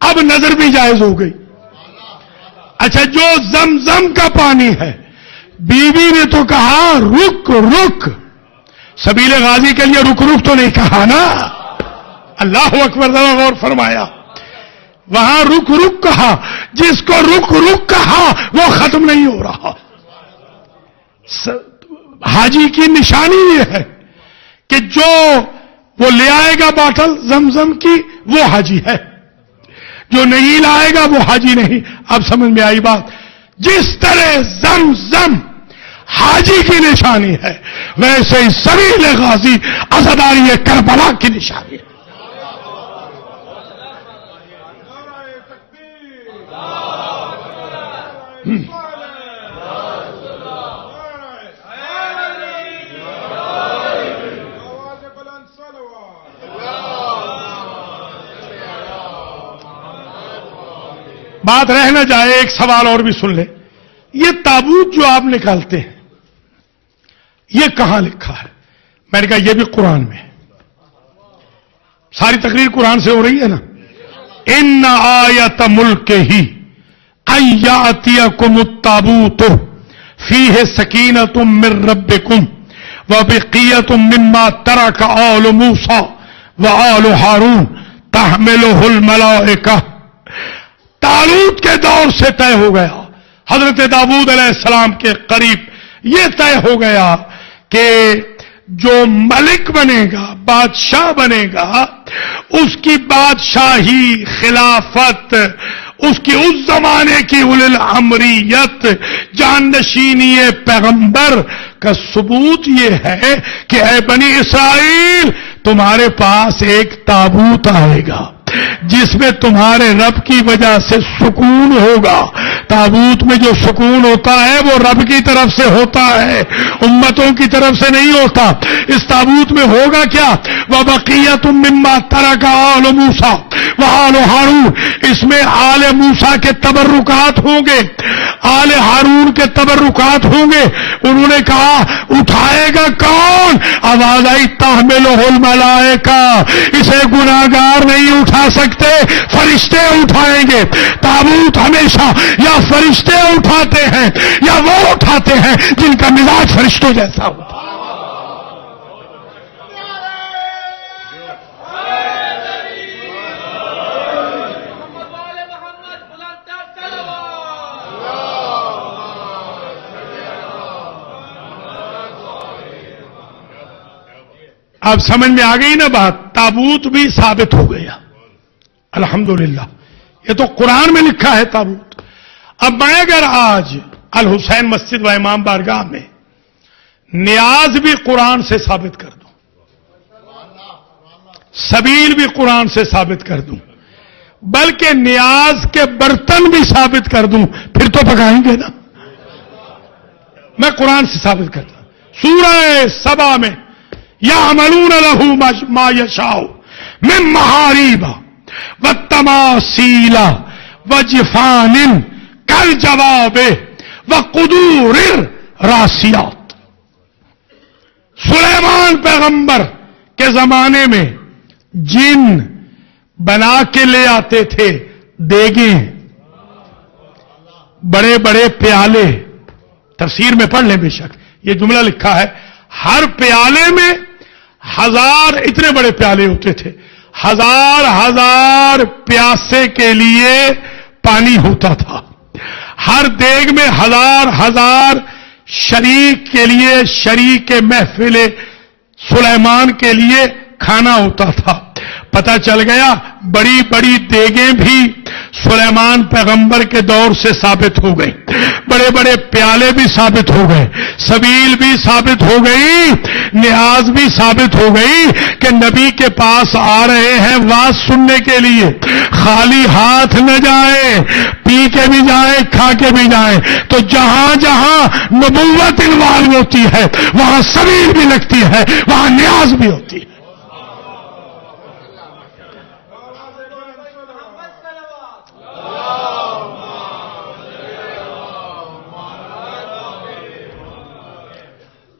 اب نظر بھی جائز ہو گئی. اچھا جو زمزم کا پانی ہے, بیوی نے تو کہا رک, سبیل غازی کے لیے رک تو نہیں کہا نا. اللہ اکبر, ذرا غور فرمایا, وہاں رک کہا. جس کو رک کہا وہ ختم نہیں ہو رہا. حاجی کی نشانی یہ ہے کہ جو وہ لے آئے گا باٹل زمزم کی وہ حاجی ہے, جو نہیں لائے گا وہ حاجی نہیں. اب سمجھ میں آئی بات. جس طرح زمزم حاجی کی نشانی ہے ویسے ہی سبیل غازی عزاداری کربلا کی نشانی ہے. بات رہ نہ جائے، ایک سوال اور بھی سن لیں. یہ تابوت جو آپ نکالتے ہیں یہ کہاں لکھا ہے؟ میں نے کہا یہ بھی قرآن میں ہے. ساری تقریر قرآن سے ہو رہی ہے نا. ان آیت ملک ہی ان یاتیکم التابوت فیہ سکینۃ من ربکم وبقیۃ مما ترک آل موسیٰ وآل ہارون تحملہ الملائکہ. طالوت کے دور سے طے ہو گیا، حضرت داؤد علیہ السلام کے قریب یہ طے ہو گیا کہ جو ملک بنے گا، بادشاہ بنے گا، اس کی بادشاہی، خلافت، اس کی اس زمانے کی اولی الامریت، جانشینی پیغمبر کا ثبوت یہ ہے کہ اے بنی اسرائیل تمہارے پاس ایک تابوت آئے گا جس میں تمہارے رب کی وجہ سے سکون ہوگا. تابوت میں جو سکون ہوتا ہے وہ رب کی طرف سے ہوتا ہے، امتوں کی طرف سے نہیں ہوتا. اس تابوت میں ہوگا کیا؟ وَبَقِيَّةٌ مِّمَّا تَرَكَ آلُ مُوسَىٰ وَآلُ ہارون. اس میں آل موسیٰ کے تبرکات ہوں گے، آل ہارون کے تبرکات ہوں گے. انہوں نے کہا اٹھائے گا کون؟ آواز آئی تحملہ الملائکہ. اسے گناہگار نہیں اٹھا سکتے، فرشتے اٹھائیں گے. تابوت ہمیشہ یا فرشتے اٹھاتے ہیں یا وہ اٹھاتے ہیں جن کا مزاج فرشتوں جیسا ہوتا ہے. اب سمجھ میں آ گئی نا بات. تابوت بھی ثابت ہو گیا الحمدللہ. یہ تو قرآن میں لکھا ہے تابوت. اب میں اگر آج الحسین مسجد و امام بارگاہ میں نیاز بھی قرآن سے ثابت کر دوں، سبیل بھی قرآن سے ثابت کر دوں، بلکہ نیاز کے برتن بھی ثابت کر دوں، پھر تو پکائیں گے نا. میں قرآن سے ثابت کرتا ہوں. سورہ سبا میں یعملون لہ ما یشاء من محاریب والتماثیل وجفان کالجواب وقدور الراسیات. سلیمان پیغمبر کے زمانے میں جن بنا کے لے آتے تھے دیگیں، بڑے بڑے پیالے. تفسیر میں پڑھ لیں بے شک، یہ جملہ لکھا ہے ہر پیالے میں 1000 اتنے بڑے پیالے ہوتے تھے، 1000 پیاسے کے لیے پانی ہوتا تھا. ہر دیگ میں 1000 شریک کے لیے، شریک محفل سلیمان کے لیے کھانا ہوتا تھا. پتہ چل گیا بڑی بڑی دیگیں بھی سلیمان پیغمبر کے دور سے ثابت ہو گئی، بڑے بڑے پیالے بھی ثابت ہو گئے، سبیل بھی ثابت ہو گئی، نیاز بھی ثابت ہو گئی کہ نبی کے پاس آ رہے ہیں واز سننے کے لیے، خالی ہاتھ نہ جائیں، پی کے بھی جائیں، کھا کے بھی جائیں. تو جہاں جہاں نبوت انوالو ہوتی ہے وہاں سبیل بھی لگتی ہے، وہاں نیاز بھی ہوتی ہے.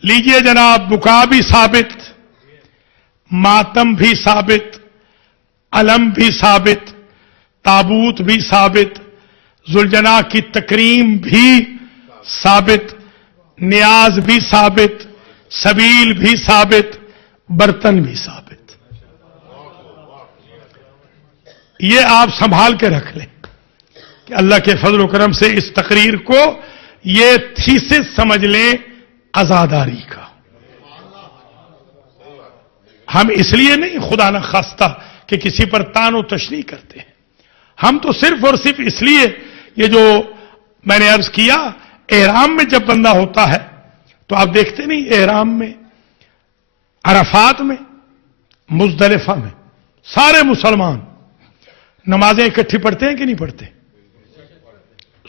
لیجئے جناب، بکا بھی ثابت، ماتم بھی ثابت، علم بھی ثابت، تابوت بھی ثابت، ذوالجناح کی تکریم بھی ثابت، نیاز بھی ثابت، سبیل بھی ثابت، برتن بھی ثابت. یہ آپ سنبھال کے رکھ لیں کہ اللہ کے فضل و کرم سے اس تقریر کو یہ تھیسس سمجھ لیں عزاداری کا. ہم اس لیے نہیں خدا نہ خواستہ کہ کسی پر تان و تشنیع کرتے ہیں، ہم تو صرف اور صرف اس لیے یہ جو میں نے عرض کیا احرام میں جب بندہ ہوتا ہے تو آپ دیکھتے نہیں احرام میں، عرفات میں، مزدلفہ میں سارے مسلمان نمازیں اکٹھی پڑھتے ہیں کہ نہیں پڑھتے؟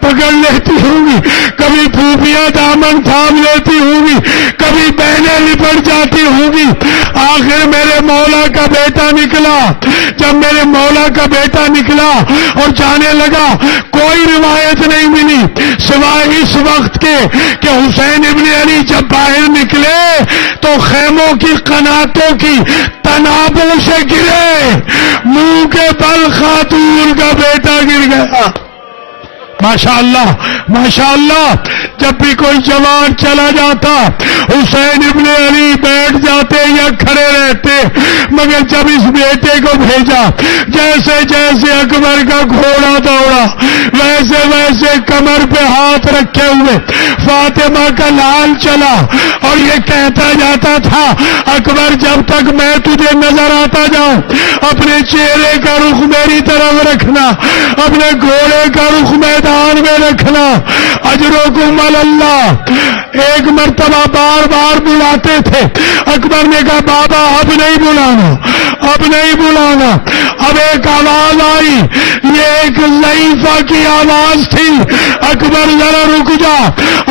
پکڑ لیتی ہوں گی، کبھی پھوپھیاں دامن تھام لیتی ہوں گی، کبھی بہنیں لپٹ جاتی ہوں گی۔ آخر میرے مولا کا بیٹا نکلا۔ جب میرے مولا کا بیٹا نکلا اور جانے لگا، کوئی روایت نہیں ملی سوائے اس وقت کے کہ حسین ابن علی جب باہر نکلے تو خیموں کی قناتوں کی تنابوں سے گرے، منہ کے بل خاتون کا بیٹا گر گیا۔ ماشاءاللہ ماشاءاللہ، جب بھی کوئی جوان چلا جاتا حسین ابن علی بیٹھ جاتے یا کھڑے رہتے، مگر جب اس بیٹے کو بھیجا، جیسے جیسے اکبر کا گھوڑا دوڑا ویسے ویسے کمر پہ ہاتھ رکھے ہوئے فاطمہ کا لال چلا اور یہ کہتا جاتا تھا، اکبر جب تک میں تجھے نظر آتا جاؤں اپنے چہرے کا رخ میری طرف رکھنا، اپنے گھوڑے کا رخ میدان میں رکھنا، اجرکم اللہ۔ ایک مرتبہ بار بار بلاتے تھے، اکبر نے کہا بابا اب نہیں بلانا، اب نہیں بلانا۔ اب ایک آواز آئی، یہ ایک ضعیفہ کی آواز تھی، اکبر ذرا رک جا۔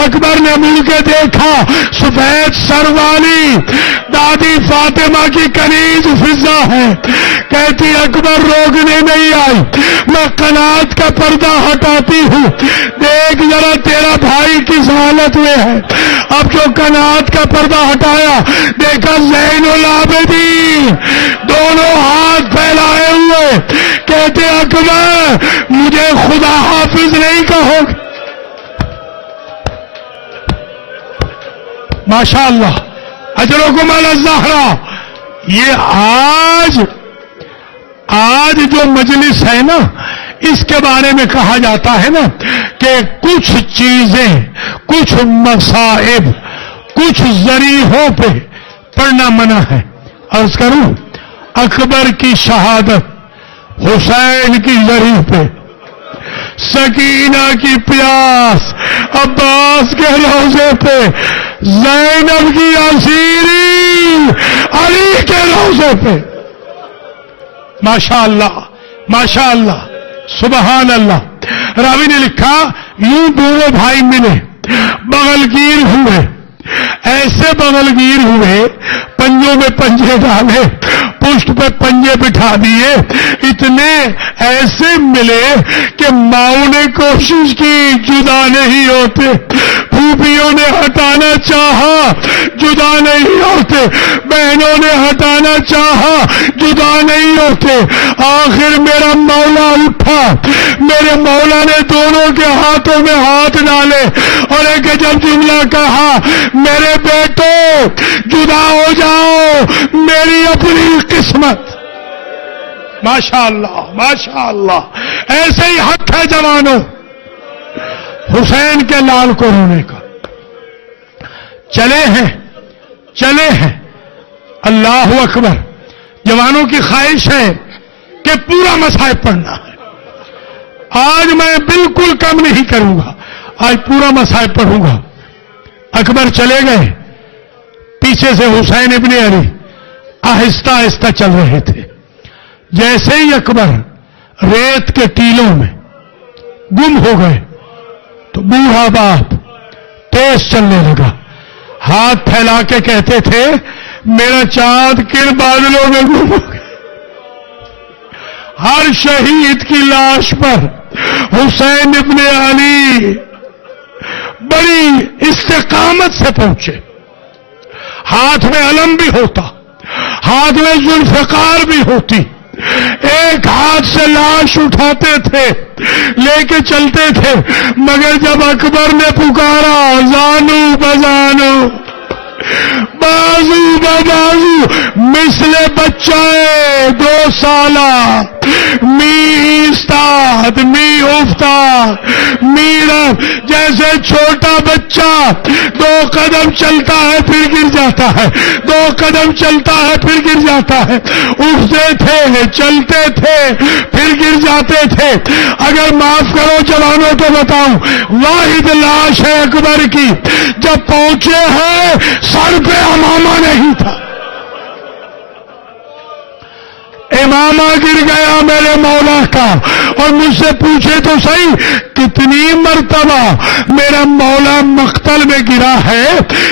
اکبر نے مڑ کے دیکھا، سفید سر والی دادی فاطمہ کی کنیز فضہ ہے، کہتی اکبر روکنے نہیں آئی، میں قناعت کا پردہ ہٹاتی ہوں، دیکھ ذرا تیرا بھائی کس حالت میں ہے۔ اب جو قناعت کا پردہ ہٹایا، دیکھا زین العابدین دونوں ہاتھ پھیلائے ہوئے، کہتے اکبر مجھے خدا حافظ نہیں کہو گے۔ ماشاءاللہ، اجرکم علی الزہرا۔ یہ آج جو مجلس ہے نا، اس کے بارے میں کہا جاتا ہے نا کہ کچھ چیزیں، کچھ مصائب، کچھ ذریعوں پہ پڑھنا منع ہے۔ عرض کروں، اکبر کی شہادت حسین کی ذریع پہ، سکینہ کی پیاس عباس کے روضے پہ، زینب کی اسیری علی کے روضے پہ۔ ماشاءاللہ ماشاءاللہ، سبحان اللہ۔ راوی نے لکھا، یوں دونوں بھائی ملے، بغلگیر ہوئے، ایسے بغلگیر ہوئے، پنجوں میں پنجے ڈالے، پشت پہ پنجے بٹھا دیے، اتنے ایسے ملے کہ ماؤں نے کوشش کی جدا نہیں ہوتے، پھوپھیوں نے ہٹانا چاہا جدا نہیں ہوتے، بہنوں نے ہٹانا چاہا جدا نہیں ہوتے۔ آخر میرا مولا اٹھا، میرے مولا نے دونوں کے ہاتھوں میں ہاتھ ڈالے اور ایک جب جملہ کہا، میرے بیٹو جدا ہو جاؤ، میری اپنی قسمت۔ ماشاءاللہ ماشاءاللہ، ایسے ہی حق ہے جوانوں حسین کے لال کو رونے کا۔ چلے ہیں اللہ اکبر۔ جوانوں کی خواہش ہے کہ پورا مصائب پڑھنا ہے۔ آج میں بالکل کم نہیں کروں گا، آج پورا مصائب پڑھوں گا۔ اکبر چلے گئے، پیچھے سے حسین ابن علی آہستہ آہستہ چل رہے تھے۔ جیسے ہی اکبر ریت کے ٹیلوں میں گم ہو گئے تو بوڑھا باپ تیز چلنے لگا، ہاتھ پھیلا کے کہتے تھے، میرا چاند کن بادلوں میں گم ہو گیا۔ ہر شہید کی لاش پر حسین ابن علی بڑی استقامت سے پہنچے، ہاتھ میں علم بھی ہوتا، ہاتھ میں ذوالفقار بھی ہوتی، ایک ہاتھ سے لاش اٹھاتے تھے، لے کے چلتے تھے، مگر جب اکبر نے پکارا زانو بزانو، بازو بازو، مثل بچہ 2 سالہ، می استاد می افتاد میرا، جیسے چھوٹا بچہ 2 قدم چلتا ہے پھر گر جاتا ہے، 2 قدم چلتا ہے پھر گر جاتا ہے، اٹھتے تھے چلتے تھے پھر گر جاتے تھے۔ اگر معاف کرو جوانوں تو بتاؤں، واحد لاش ہے اکبر کی، جب پہنچے ہیں سر پہ امامہ نہیں تھا۔ امامہ گر گیا میرے مولا کا، اور مجھ سے پوچھے تو صحیح کتنی مرتبہ میرا مولا مقتل میں گرا ہے؟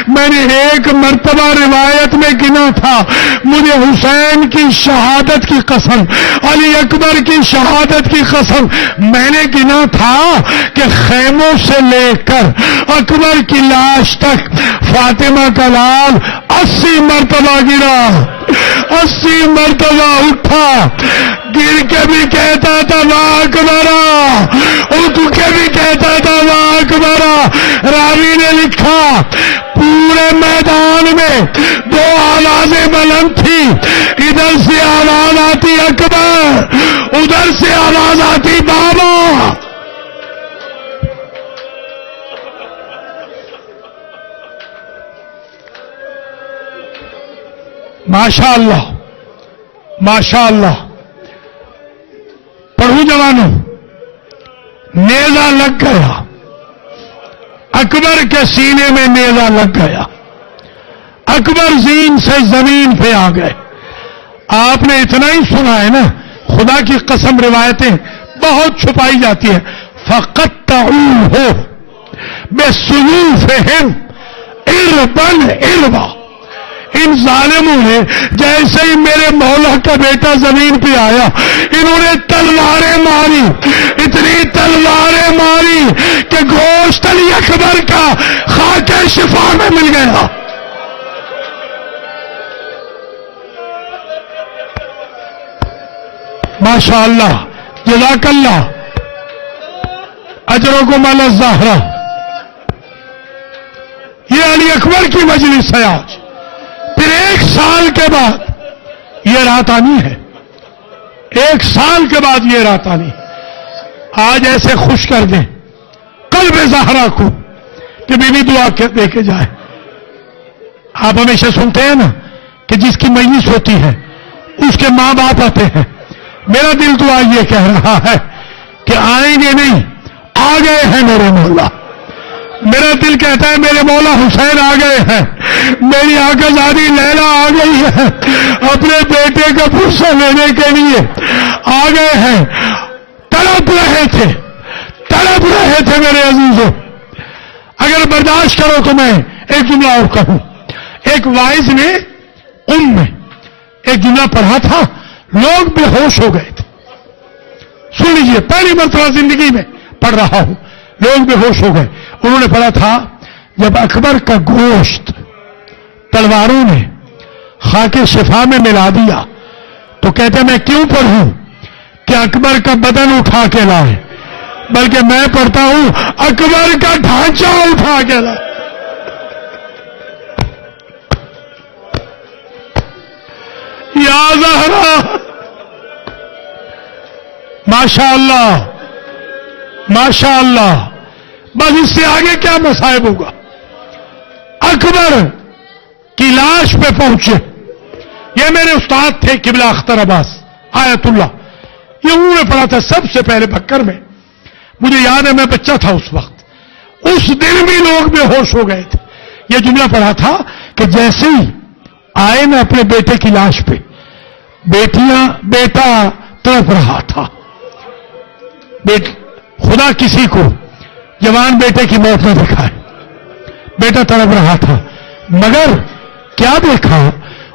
میں نے ایک مرتبہ روایت میں گنا تھا، مجھے حسین کی شہادت کی قسم، علی اکبر کی شہادت کی قسم، میں نے گنا تھا کہ خیموں سے لے کر اکبر کی لاش تک فاطمہ کا لال 80 مرتبہ گرا، 80 مرتبہ اٹھا، گر کے بھی کہتا تھا واہ اکبرا، اٹھ کے بھی کہتا تھا واہ اکبرا۔ راوی نے لکھا پورے میدان میں 2 آوازیں بلند تھی، ادھر سے آواز آتی اکبر، ادھر سے آواز آتی بابا۔ ماشاء اللہ ماشاء اللہ۔ پڑھو جوانوں، نیزہ لگ گیا، اکبر کے سینے میں نیزہ لگ گیا، اکبر زین سے زمین پہ آ گئے۔ آپ نے اتنا ہی سنا ہے نا، خدا کی قسم روایتیں بہت چھپائی جاتی ہیں۔ فَقَطَّعُوهُ بِسُيُوفِهِمْ عِرْبًا عِرْبًا، ان ظالموں نے جیسے ہی میرے مولا کا بیٹا زمین پہ آیا، انہوں نے تلواریں ماری، اتنی تلواریں ماری کہ گوشت علی اکبر کا خاک شفا میں مل گیا۔ ماشاء اللہ، جزاک اللہ، اجرکم علی الزہرہ۔ یہ علی اکبر کی مجلس ہے آج، پھر 1 سال کے بعد یہ رات آنی ہے، 1 سال کے بعد یہ رات آنی ہے۔ آج ایسے خوش کر دیں قلب زہرا کو کہ بیوی دعا دے کے جائے۔ آپ ہمیشہ سنتے ہیں نا کہ جس کی مجلس ہوتی ہے اس کے ماں باپ آتے ہیں، میرا دل تو آج یہ کہہ رہا ہے کہ آئیں گے نہیں، آ گئے ہیں میرے مولا۔ میرا دل کہتا ہے میرے مولا حسین آ گئے ہیں، میری آقازادی لیلا آ گئی ہے، اپنے بیٹے کا پرسہ لینے کے لیے آ گئے ہیں۔ تڑپ رہے تھے میرے عزیزوں۔ اگر برداشت کرو تو میں ایک جملہ اور کہوں۔ ایک واعظ نے میں ایک جملہ پڑھا تھا، لوگ بے ہوش ہو گئے تھے۔ سن لیجئے، پہلی مرتبہ زندگی میں پڑھ رہا ہوں، لوگ بے ہوش ہو گئے۔ انہوں نے پڑھا تھا جب اکبر کا گوشت تلواروں نے خاک شفا میں ملا دیا تو کہتے میں کیوں پڑھوں کہ اکبر کا بدن اٹھا کے لائے، بلکہ میں پڑھتا ہوں اکبر کا ڈھانچہ اٹھا کے لائے۔ یا زہرا، ماشاء اللہ ماشاء اللہ۔ بس اس سے آگے کیا مصائب ہوگا؟ اکبر کی لاش پہ پہنچے، یہ میرے استاد تھے قبلہ اختر عباس آیت اللہ، یہ انہوں نے پڑھا تھا سب سے پہلے بکر میں، مجھے یاد ہے میں بچہ تھا اس وقت، اس دن بھی لوگ بے ہوش ہو گئے تھے۔ یہ جملہ پڑھا تھا کہ جیسے ہی آئے نا اپنے بیٹے کی لاش پہ، بیٹا تڑپ رہا تھا، خدا کسی کو جوان بیٹے کی موت نہ دکھائے، بیٹا تڑپ رہا تھا، مگر کیا دیکھا؟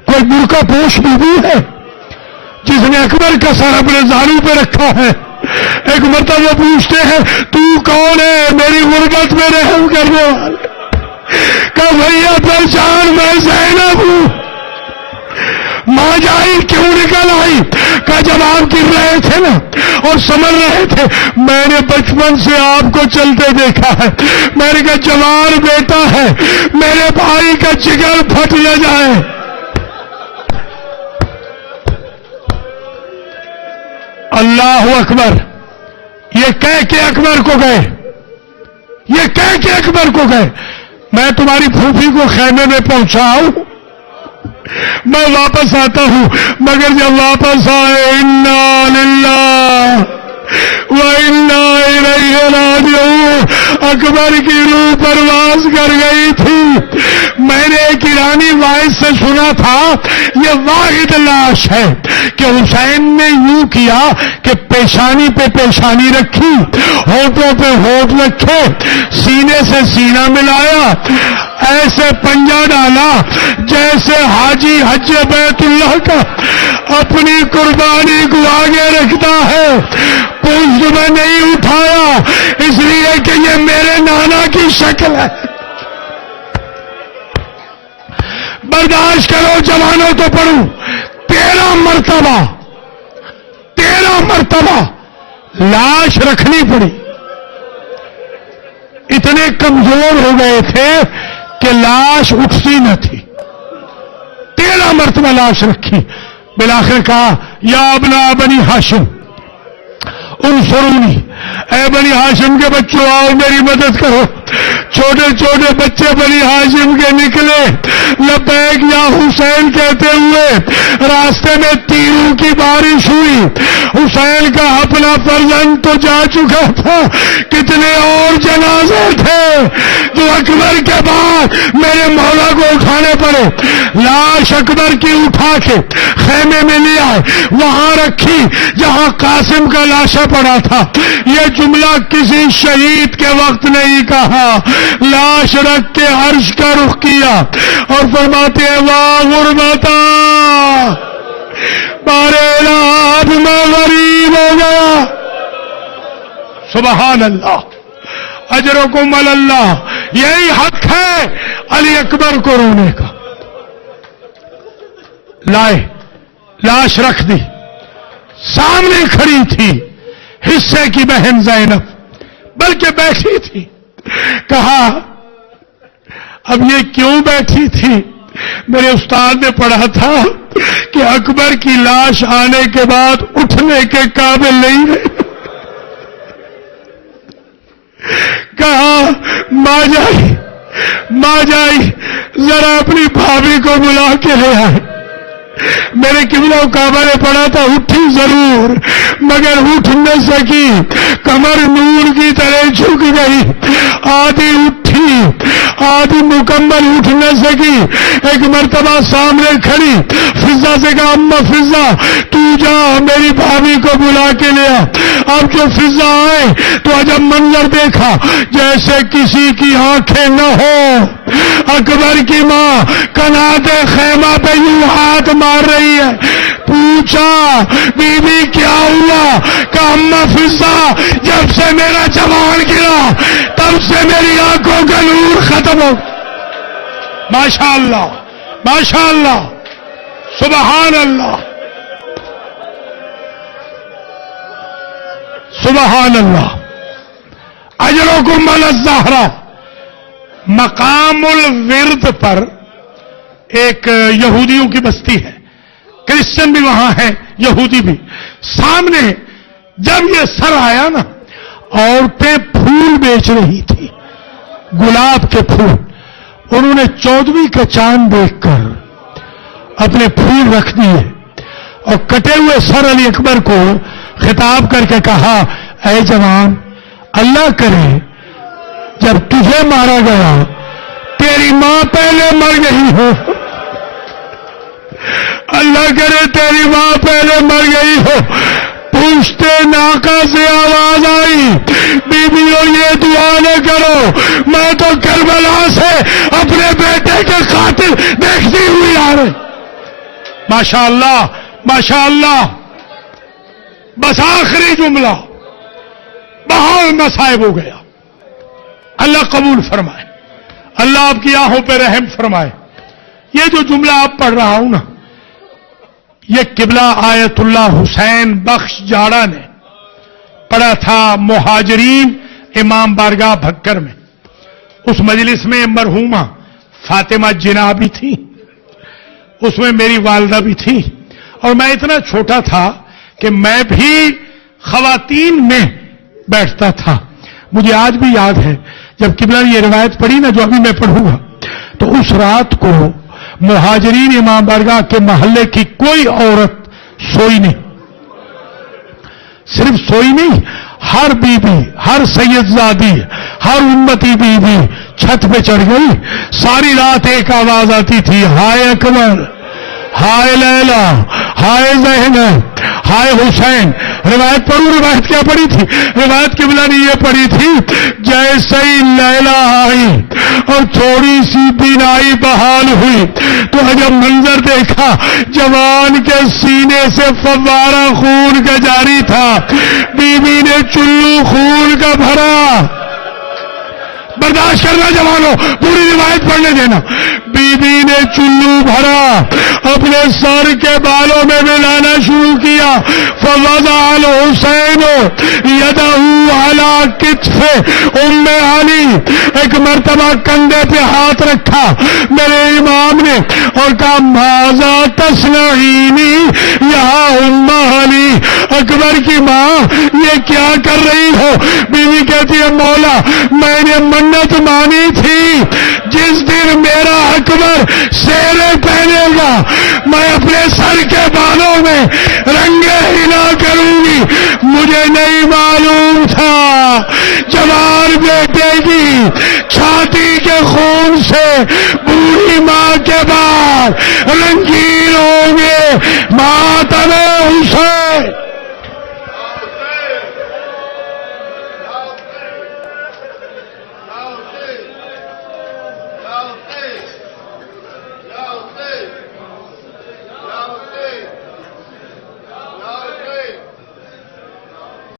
کوئی برقع پوش بیوی ہے جس نے اکبر کا سر اپنے زانو پہ رکھا ہے۔ ایک مرتبہ پوچھتے ہیں تو کون ہے؟ میری غربت میں رحم کرنے والے۔ کہ بھیا پہچان، میں زینب ہوں۔ ماں جائی کیوں نکل آئی؟ کہ جب آپ گر رہے تھے نا اور سمجھ رہے تھے، میں نے بچپن سے آپ کو چلتے دیکھا ہے، میں نے کہا جوان بیٹا ہے، میرے بھائی کا جگر پھٹ نہ جائے۔ اللہ اکبر، یہ کہہ کے اکبر کو گئے، یہ کہہ کے اکبر کو گئے میں تمہاری پھوپھی کو خیمے میں پہنچاؤں، میں واپس آتا ہوں۔ مگر جب واپس آئے، انا للہ وَإِنَّا إِلَيْهِ رَاجِعُونَ، اکبر کی روح پرواز کر گئی تھی۔ میں نے ایک ایرانی واعظ سے سنا تھا، یہ واحد لاش ہے کہ حسین نے یوں کیا کہ پیشانی پہ پیشانی رکھی، ہونٹوں پہ ہونٹ رکھے، سینے سے سینہ ملایا، ایسے پنجہ ڈالا جیسے حاجی حج بیت اللہ کا اپنی قربانی کو آگے رکھتا ہے۔ پوچھ میں نہیں اٹھایا اس لیے کہ یہ میرے نانا کی شکل ہے۔ برداشت کرو جوانوں تو پڑھوں، 13 مرتبہ لاش رکھنی پڑی، اتنے کمزور ہو گئے تھے کہ لاش اٹھتی نہ تھی، 13 مرتبہ لاش رکھی، بالآخر کہا یا ابنا بنی ہاشم انصرونی، اے بنی ہاشم کے بچوں آؤ میری مدد کرو۔ چھوٹے چھوٹے بچے بنی ہاشم کے نکلے، لبیک یا حسین کہتے ہوئے، راستے میں تیروں کی بارش ہوئی، حسین کا اپنا فرزند تو جا چکا تھا، کتنے اور جنازے تھے جو اکبر کے بعد میرے مولا کو اٹھانے پڑے۔ لاش اکبر کی اٹھا کے خیمے میں لے آئے، وہاں رکھی جہاں قاسم کا لاشا پڑا تھا۔ یہ جملہ کسی شہید کے وقت نہیں کہا، لاش رکھ کے عرش کا رخ کیا اور فرماتے ہیں واہ غربتا مارے اب میں غریب ہو گیا۔ سبحان اللہ، اجرکم علی اللہ، یہی حق ہے علی اکبر کو رونے کا۔ لائے لاش رکھ دی، سامنے کھڑی تھی حصے کی بہن زینب، بلکہ بیٹھی تھی۔ کہا اب یہ کیوں بیٹھی تھی؟ میرے استاد نے پڑھا تھا کہ اکبر کی لاش آنے کے بعد اٹھنے کے قابل نہیں رہے۔ کہا ماں جائی ذرا اپنی بھابھی کو بلا کے لے آئے۔ میرے قبلہ و کعبہ نے پڑھا تھا اٹھی ضرور مگر اٹھ نہ سکی، کمر نور کی طرح جھک گئی، آدھی اٹھی آدھی مکمل اٹھ نہ سکی۔ ایک مرتبہ سامنے کھڑی، فضا سے کہا اما فضا تو جا میری بھابھی کو بلا کے لیا۔ اب جو فضا آئے تو عجب منظر دیکھا، جیسے کسی کی آنکھیں نہ ہو، اکبر کی ماں کناتے خیمہ پہ یوں ہاتھ مار رہی ہے۔ پوچھا بی بی کیا ہوا؟ کہ اما فضا جب سے میرا جوان گرا تب سے میری آنکھوں کا نور ختم ہو۔ ماشاء اللہ ماشاء اللہ، سبحان اللہ سبحان اللہ۔ اجرکم علی الزہرا، مقام الورد پر ایک یہودیوں کی بستی ہے، کرسچن بھی وہاں ہے، یہودی بھی۔ سامنے جب یہ سر آیا نا، عورتیں پھول بیچ رہی تھی، گلاب کے پھول۔ انہوں نے 14ویں کا چاند دیکھ کر اپنے پھول رکھ دیے اور کٹے ہوئے سر علی اکبر کو خطاب کر کے کہا اے جوان، اللہ کرے جب تجھے مارا گیا تیری ماں پہلے مر گئی ہو، اللہ کرے تیری ماں پہلے مر گئی ہو۔ پوچھتے ناکا سے آواز آئی بیویوں یہ دعا نہ کرو، میں تو کربلا سے اپنے بیٹے کے قاتل دیکھتی ہوئی آ رہی۔ ماشاء اللہ ماشاء اللہ۔ بس آخری جملہ، بہت مصائب ہو گیا، اللہ قبول فرمائے، اللہ آپ کی آنکھوں پہ رحم فرمائے۔ یہ جو جملہ آپ پڑھ رہا ہوں نا، یہ قبلہ آیت اللہ حسین بخش جاڑا نے پڑھا تھا مہاجرین امام بارگاہ بھکر میں۔ اس مجلس میں مرحومہ فاطمہ جناح بھی تھی، اس میں میری والدہ بھی تھی، اور میں اتنا چھوٹا تھا کہ میں بھی خواتین میں بیٹھتا تھا۔ مجھے آج بھی یاد ہے جب قبلہ نے یہ روایت پڑھی نا جو ابھی میں پڑھوں گا، تو اس رات کو مہاجرین امام بارگاہ کے محلے کی کوئی عورت سوئی نہیں، صرف سوئی نہیں، ہر بی بی، ہر سیدزادی، ہر امتی بی بی چھت پہ چڑھ گئی۔ ساری رات ایک آواز آتی تھی ہائے اکبر، ہائے لیلا، ہائے زینب، ہائے حسین. روایت پڑھوں، روایت کیا پڑھی تھی؟ روایت قبلہ نے یہ پڑھی تھی، جیسے ہی لیلا آئی اور تھوڑی سی بینائی بحال ہوئی تو عجب منظر دیکھا، جوان کے سینے سے فوارہ خون کا جاری تھا. بی بی نے چلو خون کا بھرا. برداشت کرنا جوانوں، پوری روایت پڑھنے دینا. بی بی نے چلو بھرا، اپنے سر کے بالوں میں ملانا شروع کیا. فوضع الحسین یدہ علی کتف ام علی، ایک مرتبہ کندھے پہ ہاتھ رکھا میرے امام نے اور کہا ماذا تصنعینی یا ام علی، اکبر کی ماں یہ کیا کر رہی ہو؟ بیوی کہتی ہے مولا میں نے منت مانی تھی جس دن میرا اکبر سیرے پہنے گا میں اپنے سر کے بالوں میں رنگے ہلا کروں گی. مجھے نہیں معلوم تھا جوان بیٹے کی چھاتی کے خون سے بوڑھی ماں کے بعد رنگین ہوں گے. ماتم حسین